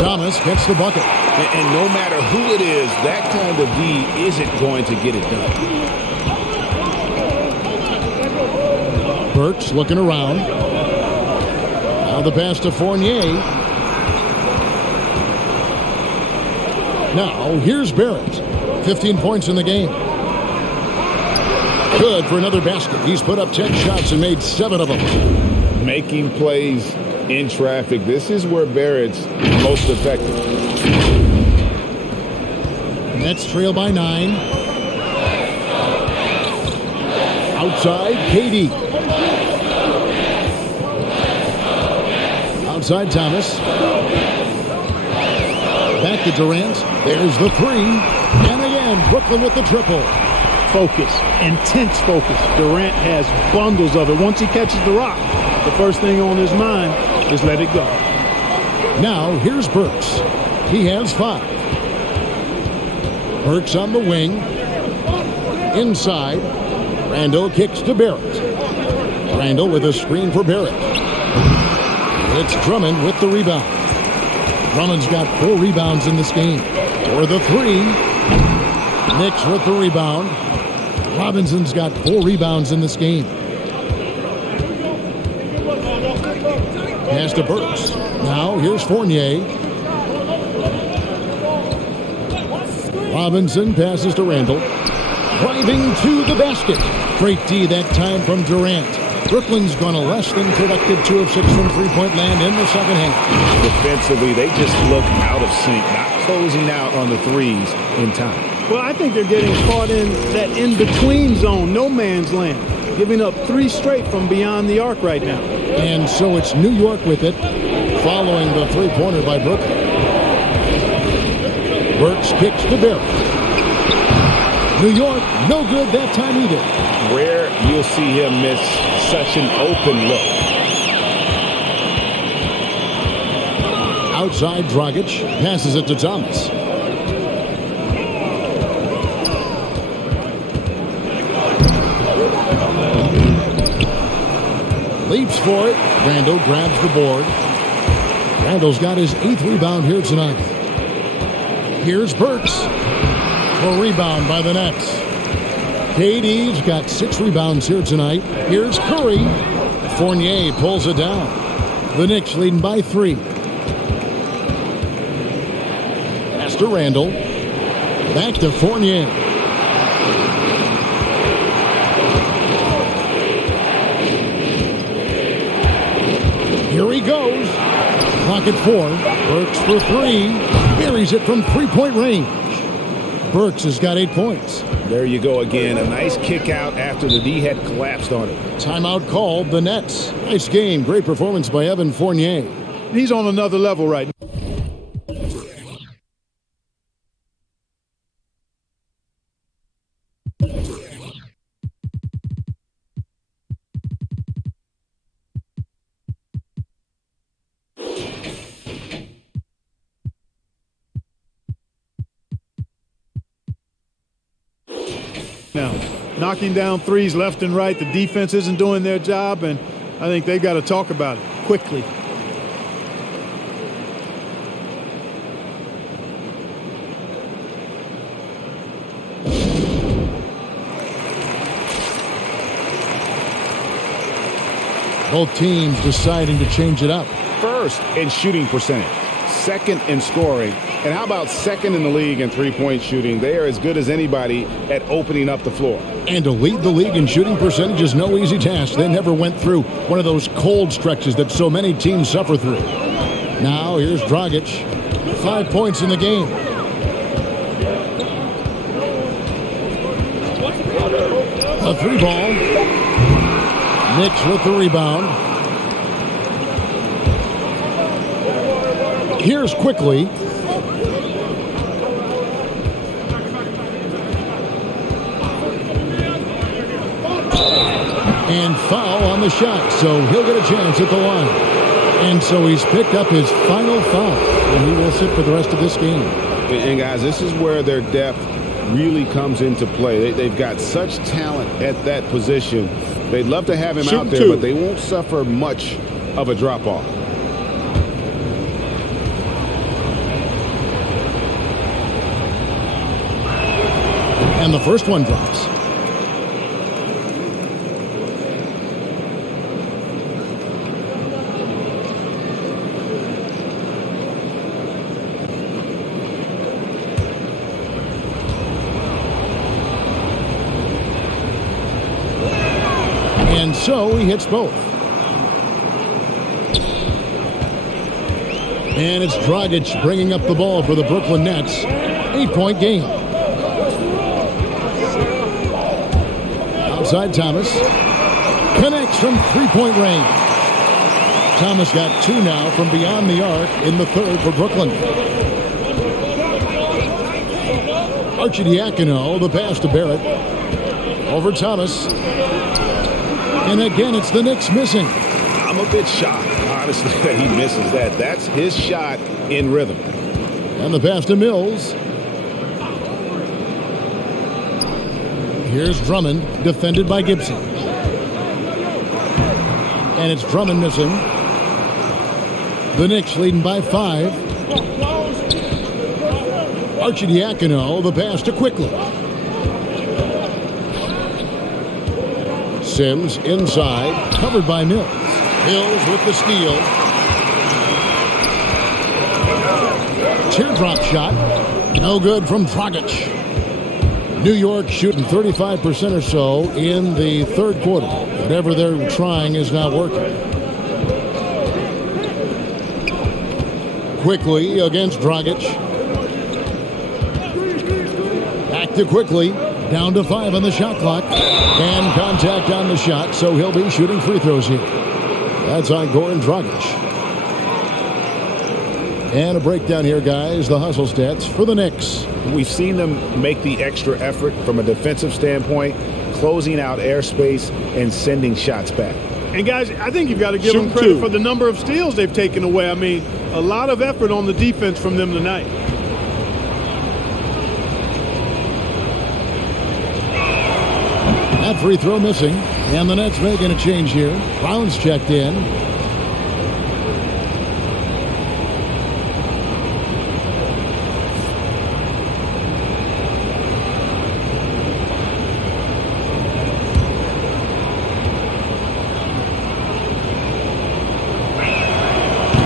Thomas gets the bucket. And no matter who it is, that kind of D isn't going to get it done. Burks looking around. Now the pass to Fournier. Now here's Barrett. 15 points in the game. Good for another basket. He's put up 10 shots and made 7 of them. Making plays in traffic. This is where Barrett's most effective. Nets trail by 9. Outside, KD. Outside, Thomas. Back to Durant. There's the 3. And again, Brooklyn with the triple. Focus, intense focus. Durant has bundles of it. Once he catches the rock, the first thing on his mind is let it go. Now here's Burks. He has 5. Burks on the wing. Inside. Randall kicks to Barrett. Randall with a screen for Barrett. It's Drummond with the rebound. Drummond's got 4 rebounds in this game. For the 3. Knicks with the rebound. Robinson's got 4 rebounds in this game. Pass to Burks. Now here's Fournier. Robinson passes to Randall. Driving to the basket. Great D that time from Durant. Brooklyn's gone a less than productive 2 of 6 from three-point land in the second half. Defensively, they just look out of sync, not closing out on the threes in time. Well, I think they're getting caught in that in-between zone, no man's land, giving up 3 straight from beyond the arc right now. And so it's New York with it, following the three-pointer by Brooklyn. Burks kicks to Barrett. New York, no good that time either. Rare you'll see him miss such an open look. Outside, Dragic passes it to Thomas. Leaps for it. Randall grabs the board. Randall's got his 8th rebound here tonight. Here's Burks. A rebound by the Nets. KD's got 6 rebounds here tonight. Here's Curry. Fournier pulls it down. The Knicks leading by 3. Pass to Randall. Back to Fournier. Here he goes. Clock at 4. Burks for 3. Buries it from three-point range. Burks has got 8 points. There you go again. A nice kick out after the D had collapsed on it. Timeout called, the Nets. Nice game. Great performance by Evan Fournier. He's on another level right now. Now, knocking down threes left and right. The defense isn't doing their job, and I think they've got to talk about it quickly. Both teams deciding to change it up. First in shooting percentage, second in scoring, and how about second in the league in three-point shooting? They are as good as anybody at opening up the floor. And to lead the league in shooting percentage is no easy task. They never went through one of those cold stretches that so many teams suffer through. Now here's Dragic. 5 points in the game. A 3-ball. Knicks with the rebound. Here's quickly. And foul on the shot, so he'll get a chance at the line. And so he's picked up his final foul, and he will sit for the rest of this game. And guys, this is where their depth really comes into play. They've got such talent at that position. They'd love to have him out there, but they won't suffer much of a drop-off. And the first one drops. And so he hits both. And it's Dragic bringing up the ball for the Brooklyn Nets. 8-point game. Outside Thomas. Connects from three-point range. Thomas got 2 now from beyond the arc in the third for Brooklyn. Arcidiacono, the pass to Barrett. Over Thomas. And again, it's the Knicks missing. I'm a bit shocked. honestly, that he misses that. That's his shot in rhythm. And the pass to Mills. Here's Drummond, defended by Gibson. And it's Drummond missing. The Knicks leading by 5. Arcidiacono, the pass to Quickly. Sims inside, covered by Mills. Mills with the steal. Teardrop shot. No good from Dragic. New York shooting 35% or so in the third quarter. Whatever they're trying is not working. Quickly against Dragic. Back to Quickly. Down to 5 on the shot clock. And contact on the shot, so he'll be shooting free throws here. That's on Goran Dragic. And a breakdown here, guys. The hustle stats for the Knicks. We've seen them make the extra effort from a defensive standpoint, closing out airspace and sending shots back. And, guys, I think you've got to give them credit for the number of steals they've taken away. I mean, a lot of effort on the defense from them tonight. That free throw missing. And the Nets making a change here. Brown's checked in.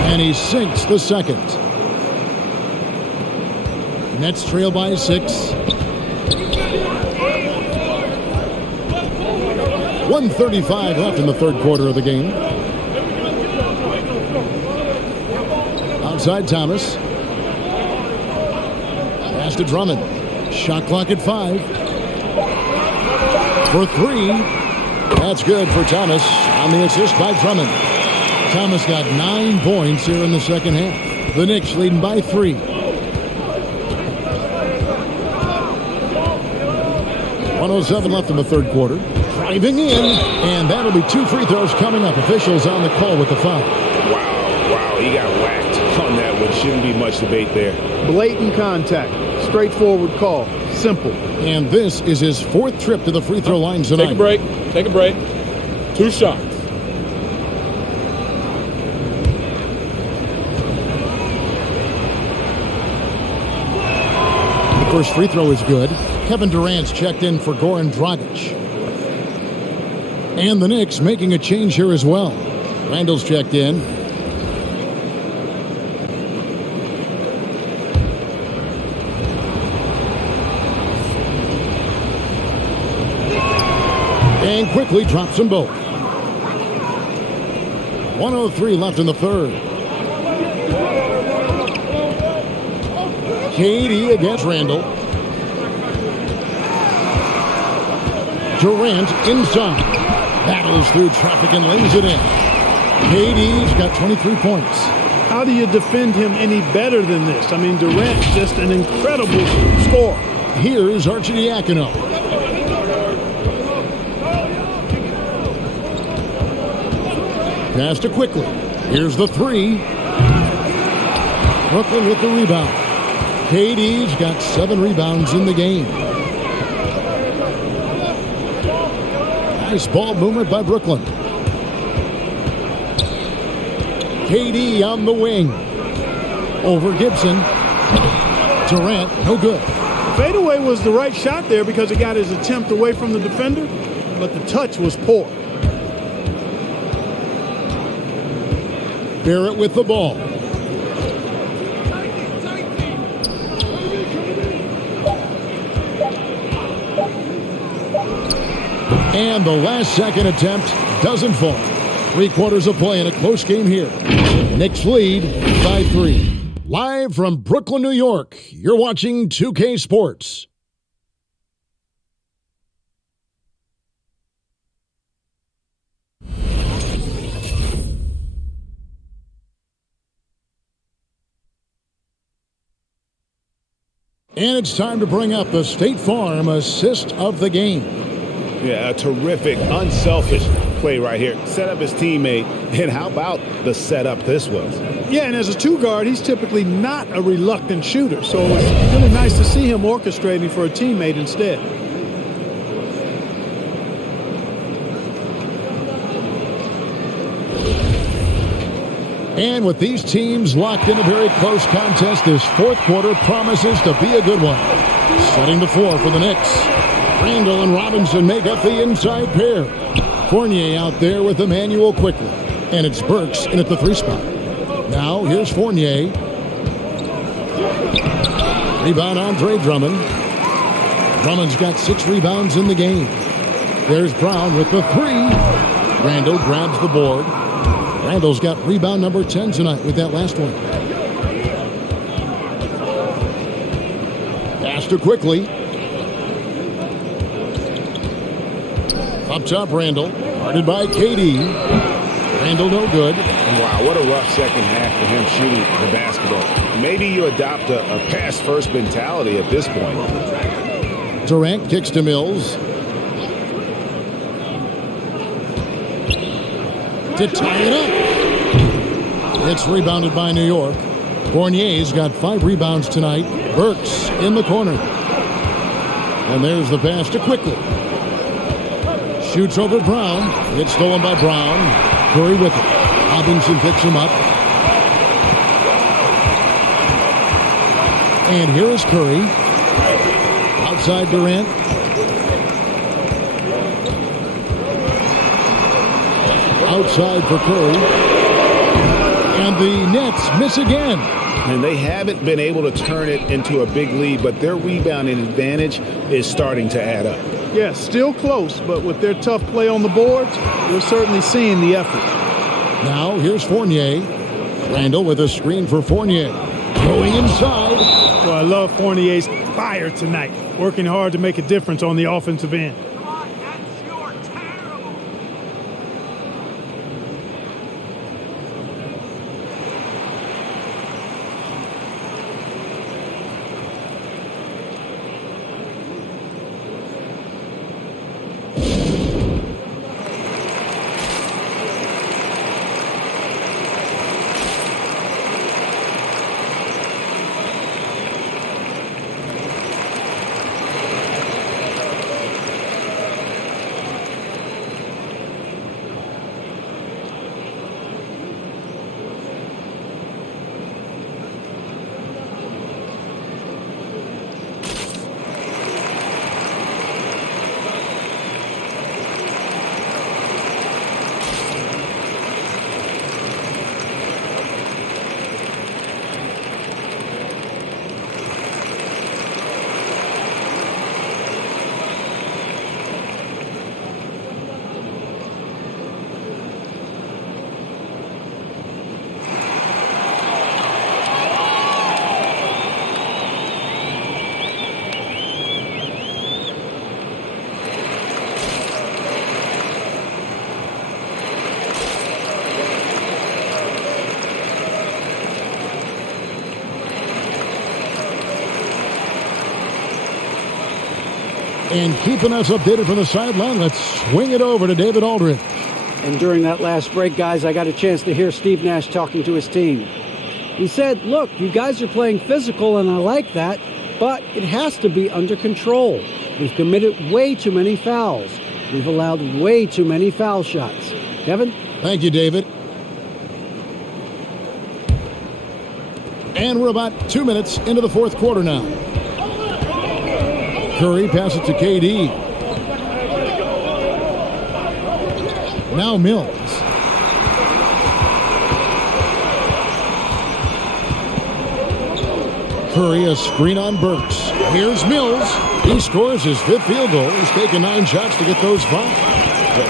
And he sinks the second. Nets trail by 6. 1:35 left in the third quarter of the game. Outside Thomas. Pass to Drummond. Shot clock at 5. For 3. That's good for Thomas on the assist by Drummond. Thomas got 9 points here in the second half. The Knicks leading by 3. 1:07 left in the third quarter. Driving in, and that'll be 2 free throws coming up. Officials on the call with the foul. Wow, he got whacked on that one. Shouldn't be much debate there. Blatant contact. Straightforward call. Simple. And this is his 4th trip to the free throw line tonight. Take a break. 2 shots. The first free throw is good. Kevin Durant's checked in for Goran Dragic. And the Knicks making a change here as well. Randall's checked in. And quickly drops them both. 1:03 left in the third. KD against Randall. Durant inside. Battles through traffic and lays it in. KD's got 23 points. How do you defend him any better than this? I mean, Durant's just an incredible scorer. Here's Arcidiacono. Pass to Quickly. Here's the 3. Brooklyn with the rebound. KD's got 7 rebounds in the game. Nice ball movement by Brooklyn. KD on the wing. Over Gibson. Durant, no good. Fadeaway was the right shot there because he got his attempt away from the defender, but the touch was poor. Barrett with the ball. And the last second attempt doesn't fall. 3 quarters of play in a close game here. Knicks lead by 3. Live from Brooklyn, New York, you're watching 2K Sports. And it's time to bring up the State Farm assist of the game. Yeah, a terrific, unselfish play right here. Set up his teammate, and how about the setup this was? Yeah, and as a two guard, he's typically not a reluctant shooter, so it's really nice to see him orchestrating for a teammate instead. And with these teams locked in a very close contest, this fourth quarter promises to be a good one. Setting the floor for the Knicks. Randall and Robinson make up the inside pair. Fournier out there with Emmanuel quickly. And it's Burks in at the 3 spot. Now here's Fournier. Rebound Andre Drummond. Drummond's got 6 rebounds in the game. There's Brown with the 3. Randall grabs the board. Randall's got rebound number 10 tonight with that last one. Faster quickly. Up top, Randall. Guarded by KD. Randall no good. Wow, what a rough second half for him shooting the basketball. Maybe you adopt a pass-first mentality at this point. Durant kicks to Mills. To tie it up. It's rebounded by New York. Fournier's got 5 rebounds tonight. Burks in the corner. And there's the pass to Quickly. Shoots over Brown. It's stolen by Brown. Curry with it. Robinson picks him up. And here is Curry. Outside Durant. Outside for Curry. And the Nets miss again. And they haven't been able to turn it into a big lead, but their rebounding advantage is starting to add up. Yeah, still close, but with their tough play on the boards, we're certainly seeing the effort. Now here's Fournier. Randall with a screen for Fournier. Going inside. Well, I love Fournier's fire tonight, working hard to make a difference on the offensive end. And keeping us updated from the sideline, let's swing it over to David Aldridge. And during that last break, guys, I got a chance to hear Steve Nash talking to his team. He said, look, you guys are playing physical, and I like that, but it has to be under control. We've committed way too many fouls. We've allowed way too many foul shots. Kevin? Thank you, David. And we're about 2 minutes into the fourth quarter now. Curry passes to KD. Now Mills. Curry, a screen on Burks. Here's Mills. He scores his 5th field goal. He's taken 9 shots to get those 5.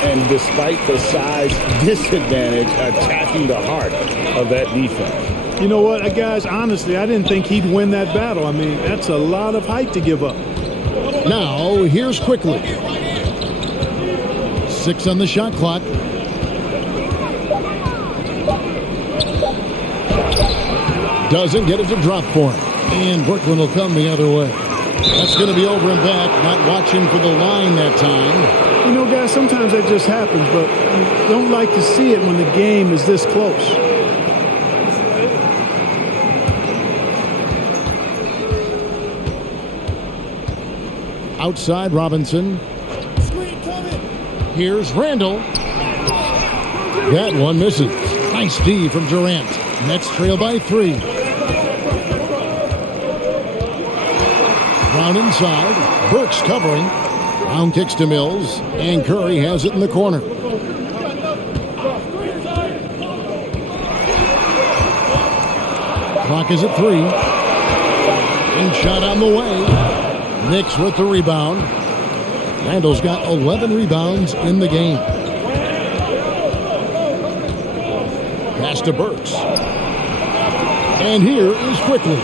And despite the size disadvantage, attacking the heart of that defense. You know what, guys, honestly, I didn't think he'd win that battle. I mean, that's a lot of height to give up. Now, here's Quickly. 6 on the shot clock. Doesn't get it to drop for him. And Brooklyn will come the other way. That's going to be over and back. Not watching for the line that time. You know, guys, sometimes that just happens, but you don't like to see it when the game is this close. Outside Robinson. Here's Randall. That one misses. Nice D from Durant. Nets trail by 3. Brown inside. Burks covering. Brown kicks to Mills. And Curry has it in the corner. Clock is at 3. And shot on the way. Knicks with the rebound. Randall's got 11 rebounds in the game. Pass to Burks. And here is Quickly.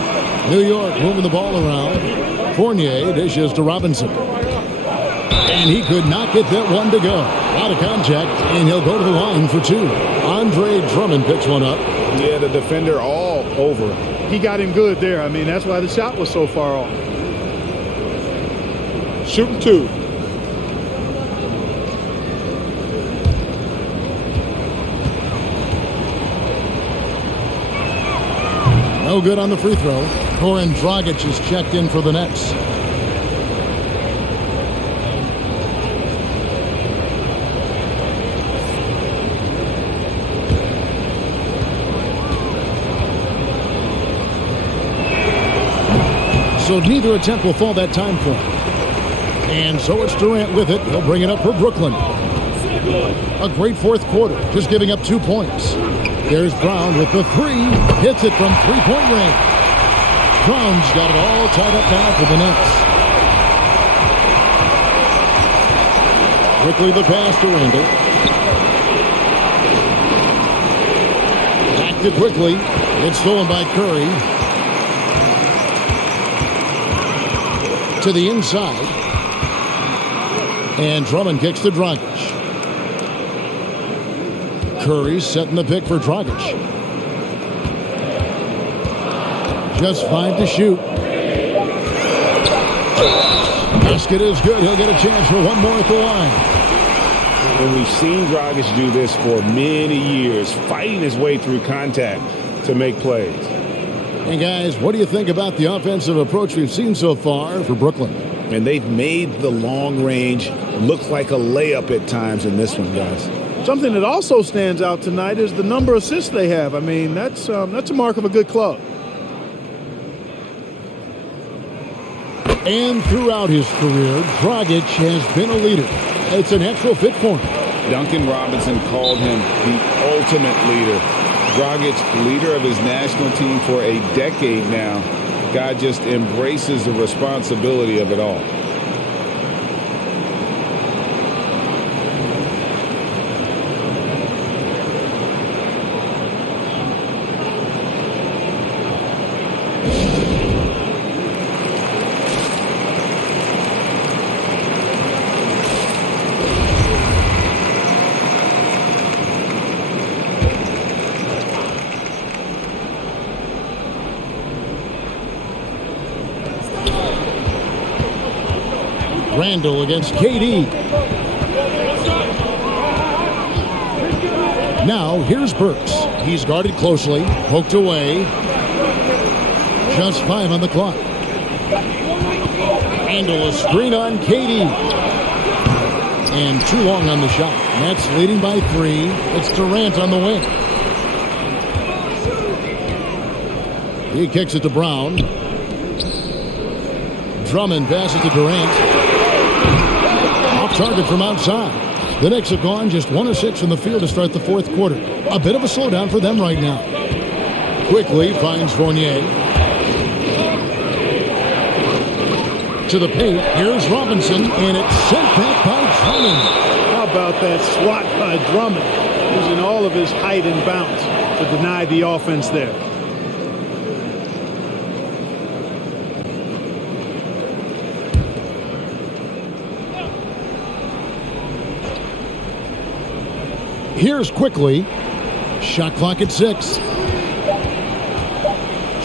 New York moving the ball around. Fournier dishes to Robinson. And he could not get that one to go. Out of contact, and he'll go to the line for 2. Andre Drummond picks one up. Yeah, the defender all over him. He got him good there. I mean, that's why the shot was so far off. Shooting 2. No good on the free throw. Goran Dragic is checked in for the Nets. So neither attempt will fall that time for him. And so it's Durant with it. He'll bring it up for Brooklyn. A great fourth quarter, just giving up 2 points. There's Brown with the 3. Hits it from three-point range. Brown's got it all tied up now for the Nets. Quickly the pass to Randall. Back to Quickly. It's stolen by Curry. To the inside. And Drummond kicks to Dragic. Curry setting the pick for Dragic. Just 5 to shoot. Basket is good. He'll get a chance for one more at the line. And we've seen Dragic do this for many years, fighting his way through contact to make plays. And guys, what do you think about the offensive approach we've seen so far for Brooklyn? And they've made the long range look like a layup at times in this one, guys. Something that also stands out tonight is the number of assists they have. I mean, that's a mark of a good club. And throughout his career, Dragic has been a leader. It's a natural fit for him. Duncan Robinson called him the ultimate leader. Dragic, leader of his national team for a decade now. God just embraces the responsibility of it all. Randall against KD. Now here's Burks. He's guarded closely, poked away. Just 5 on the clock. Randall a screen on KD. And too long on the shot. Nets leading by 3. It's Durant on the wing. He kicks it to Brown. Drummond passes to Durant. Off target from outside. The Knicks have gone just 1 of 6 from the field to start the fourth quarter. A bit of a slowdown for them right now. Quickly finds Fournier. To the paint. Here's Robinson, and it's sent back by Drummond. How about that swat by Drummond, using all of his height and bounce to deny the offense there. Here's Quickly. Shot clock at 6.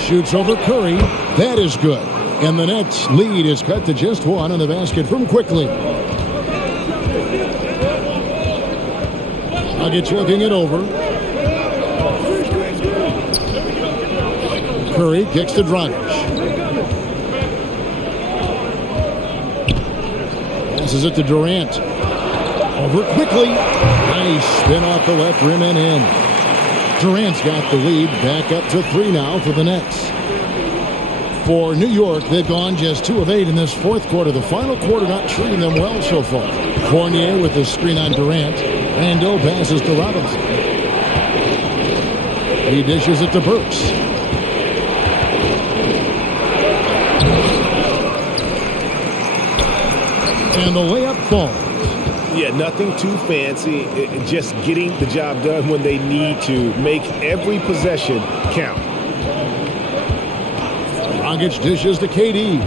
Shoots over Curry. That is good. And the Nets lead is cut to just 1 on the basket from Quickly. Dragic looking it over. Curry kicks to Dragic. Passes it to Durant. Over quickly. Nice spin off the left rim and in. Durant's got the lead. Back up to 3 now for the Nets. For New York, they've gone just 2 of 8 in this fourth quarter. The final quarter not treating them well so far. Fournier with the screen on Durant. Randle passes to Robinson. He dishes it to Burks. And the layup falls. Yeah, nothing too fancy. Just getting the job done when they need to. Make every possession count. Dragic dishes to KD.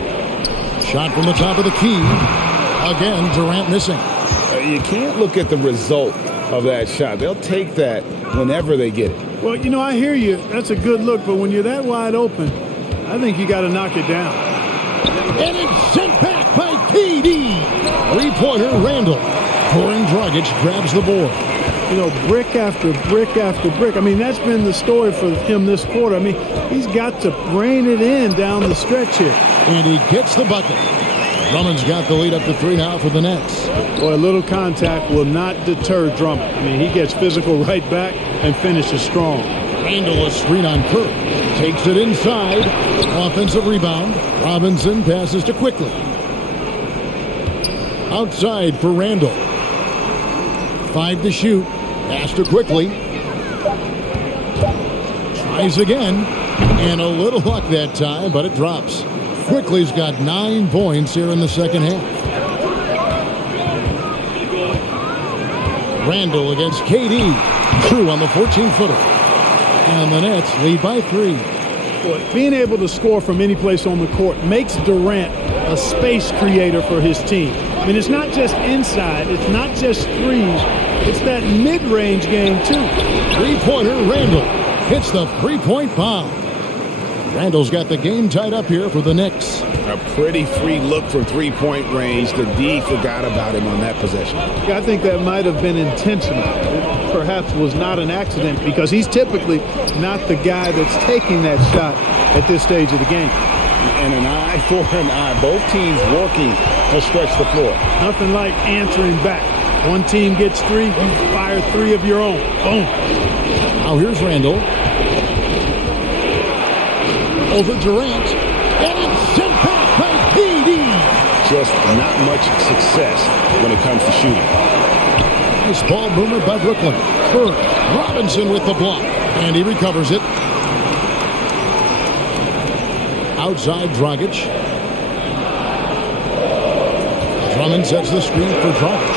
Shot from the top of the key. Again, Durant missing. You can't look at the result of that shot. They'll take that whenever they get it. Well, you know, I hear you. That's a good look, but when you're that wide open, I think you got to knock it down. And it's sent back by KD. Three-pointer, Randle. Goran Dragic grabs the board. You know, brick after brick after brick. I mean, that's been the story for him this quarter. I mean, he's got to brain it in down the stretch here. And he gets the bucket. Drummond's got the lead up to 3 now for the Nets. Boy, a little contact will not deter Drummond. I mean, he gets physical right back and finishes strong. Randle a screen on Curry. Takes it inside. Offensive rebound. Robinson passes to Quickly. Outside for Randle. 5 to shoot. Pass to Quickly. Tries again. And a little luck that time, but it drops. Quickly's got 9 points here in the second half. Randle against KD. True on the 14-footer. And the Nets lead by 3. Boy, being able to score from any place on the court makes Durant a space creator for his team. I mean, it's not just inside. It's not just threes. It's that mid-range game, too. Three-pointer, Randle hits the three-point bomb. Randle's got the game tied up here for the Knicks. A pretty free look from three-point range. The D forgot about him on that possession. I think that might have been intentional. It perhaps was not an accident because he's typically not the guy that's taking that shot at this stage of the game. And an eye for an eye. Both teams working to stretch the floor. Nothing like answering back. One team gets 3, you fire 3 of your own. Boom. Now here's Randle. Over Durant. And it's sent back by KD. Just not much success when it comes to shooting. Nice ball movement by Brooklyn. Curry. Robinson with the block. And he recovers it. Outside Dragic. Drummond sets the screen for Dragic.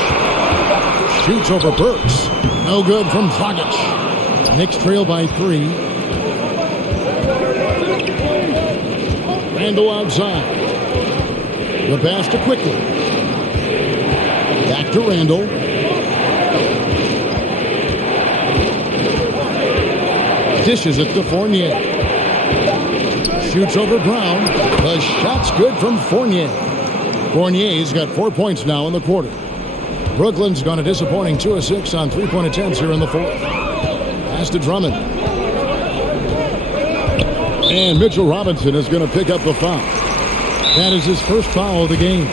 Shoots over Burks. No good from Dragic. Knicks trail by 3. Randle outside. The pass to Quickly. Back to Randle. Dishes it to Fournier. Shoots over Brown. The shot's good from Fournier. Fournier's got 4 points now in the quarter. Brooklyn's gone a disappointing 2 of 6 on three-point attempts here in the fourth. Pass to Drummond. And Mitchell Robinson is going to pick up the foul. That is his first foul of the game.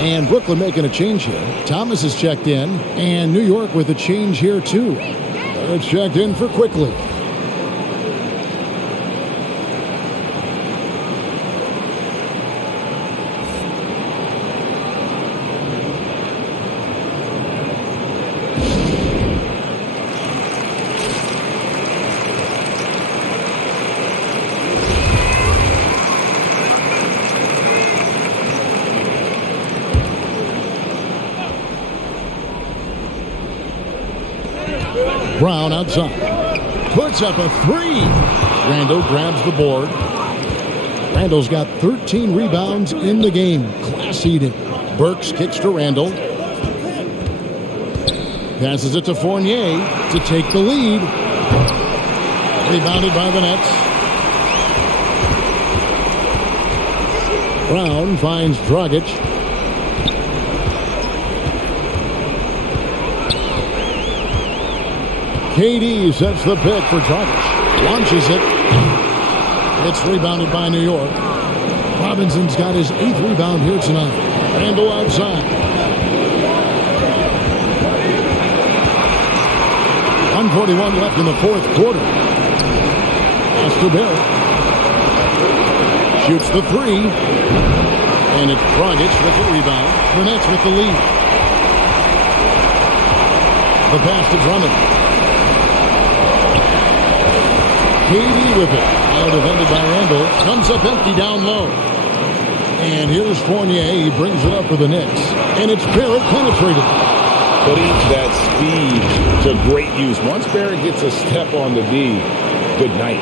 And Brooklyn making a change here. Thomas is checked in. And New York with a change here too. It's checked in for Quickly. Brown outside. Puts up a 3. Randle grabs the board. Randle's got 13 rebounds in the game. Class eating. Burks kicks to Randle. Passes it to Fournier to take the lead. Rebounded by the Nets. Brown finds Dragic. KD sets the pick for Dragic. Launches it. It's rebounded by New York. Robinson's got his 8th rebound here tonight. Randle outside. 1:41 left in the 4th quarter. Pass to Barrett. Shoots the 3. And it's Dragic with the rebound. The Nets with the lead. The pass to Drummond. KD with it. Now defended by Randle. Comes up empty down low. And here's Fournier. He brings it up for the Knicks. And it's Barrett penetrated. Putting that speed to great use. Once Barrett gets a step on the D, good night.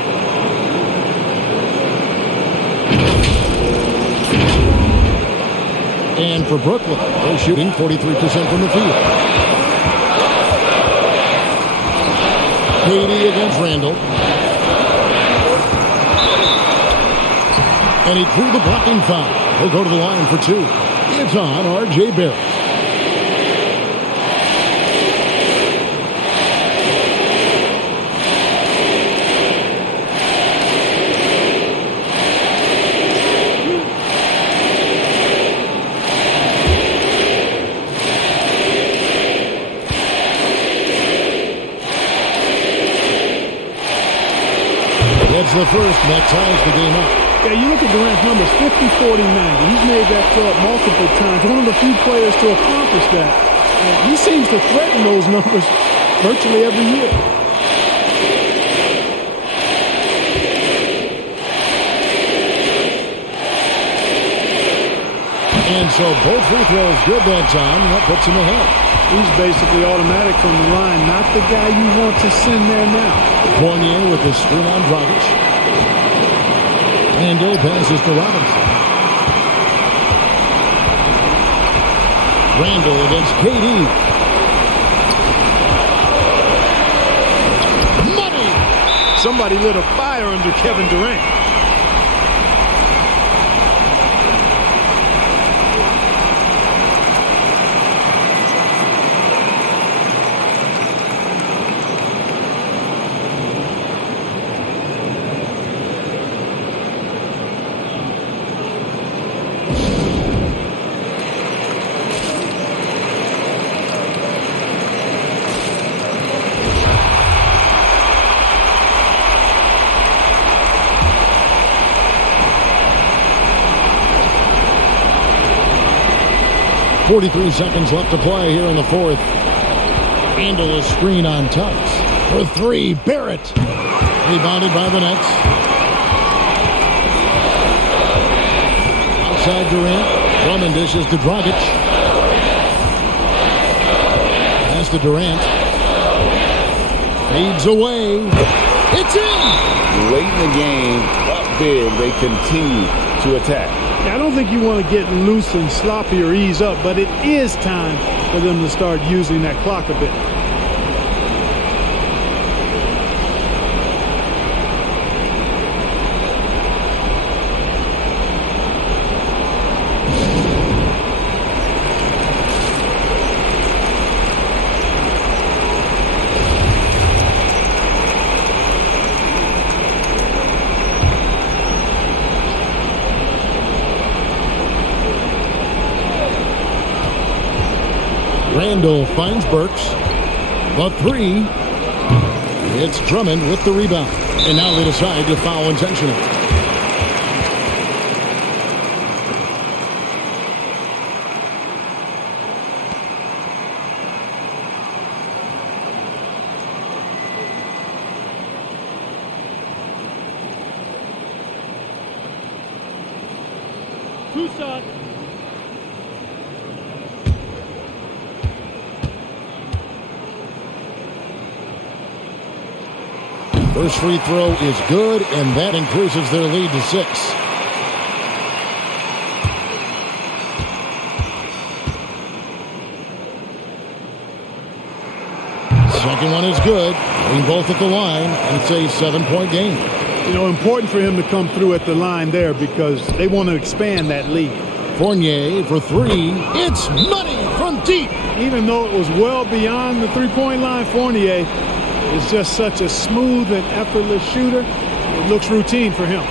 And for Brooklyn, they're shooting 43% from the field. KD against Randle. And he drew the blocking foul. He'll go to the line for 2. It's on R.J. Barrett. That's the first, and that ties the game up. Yeah, you look at Durant's numbers, 50, 40, 90. He's made that throw up multiple times. One of the few players to accomplish that. He seems to threaten those numbers virtually every year. And so both free throws good that time. That puts him ahead. He's basically automatic from the line, not the guy you want to send there now. Fournier with the screen on Dragic. And Gill passes to Robinson. Randle against KD. Money! Somebody lit a fire under Kevin Durant. .43 seconds left to play here in the 4th. Handle a screen on Tux. For 3, Barrett. Rebounded by the Nets. Outside Durant. Drummond dishes to Dragic. Pass to Durant. Fades away. It's in! Late in the game, up big, they continue to attack. I don't think you want to get loose and sloppy or ease up, but it is time for them to start using that clock a bit. Randle finds Burks. The 3. It's Drummond with the rebound. And now they decide to foul intentionally. Tucson. First free throw is good, and that increases their lead to 6. Second one is good. Bring both at the line, and it's a 7-point game. You know, important for him to come through at the line there because they want to expand that lead. Fournier for 3. It's money from deep. Even though it was well beyond the three-point line, Fournier is just such a smooth and effortless shooter. It looks routine for him.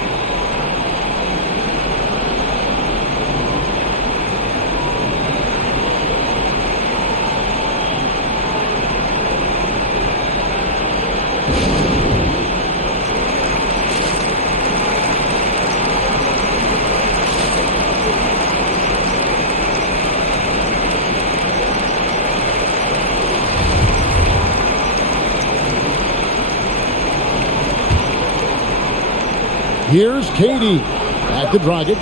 Here's KD. Back to Dragic.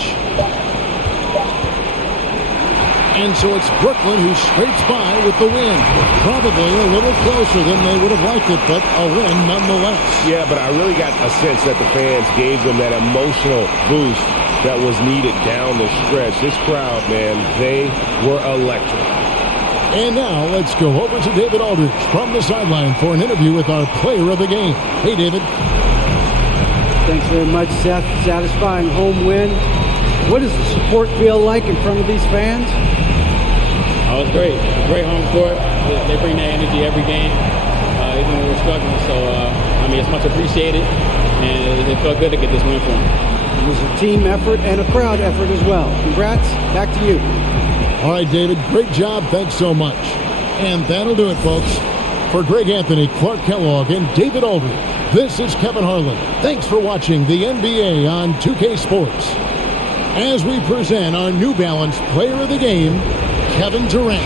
And so it's Brooklyn who scrapes by with the win. Probably a little closer than they would have liked it, but a win nonetheless. Yeah, but I really got a sense that the fans gave them that emotional boost that was needed down the stretch. This crowd, man, they were electric. And now let's go over to David Aldridge from the sideline for an interview with our player of the game. Hey, David. Thanks very much, Seth. Satisfying home win. What does the support feel like in front of these fans? Oh, it's great. Great home court. They bring that energy every game, even when we're struggling. So, it's much appreciated, and it felt good to get this win for them. It was a team effort and a crowd effort as well. Congrats. Back to you. All right, David. Great job. Thanks so much. And that'll do it, folks. For Greg Anthony, Clark Kellogg, and David Aldridge, this is Kevin Harlan. Thanks for watching the NBA on 2K Sports. As we present our New Balance Player of the Game, Kevin Durant.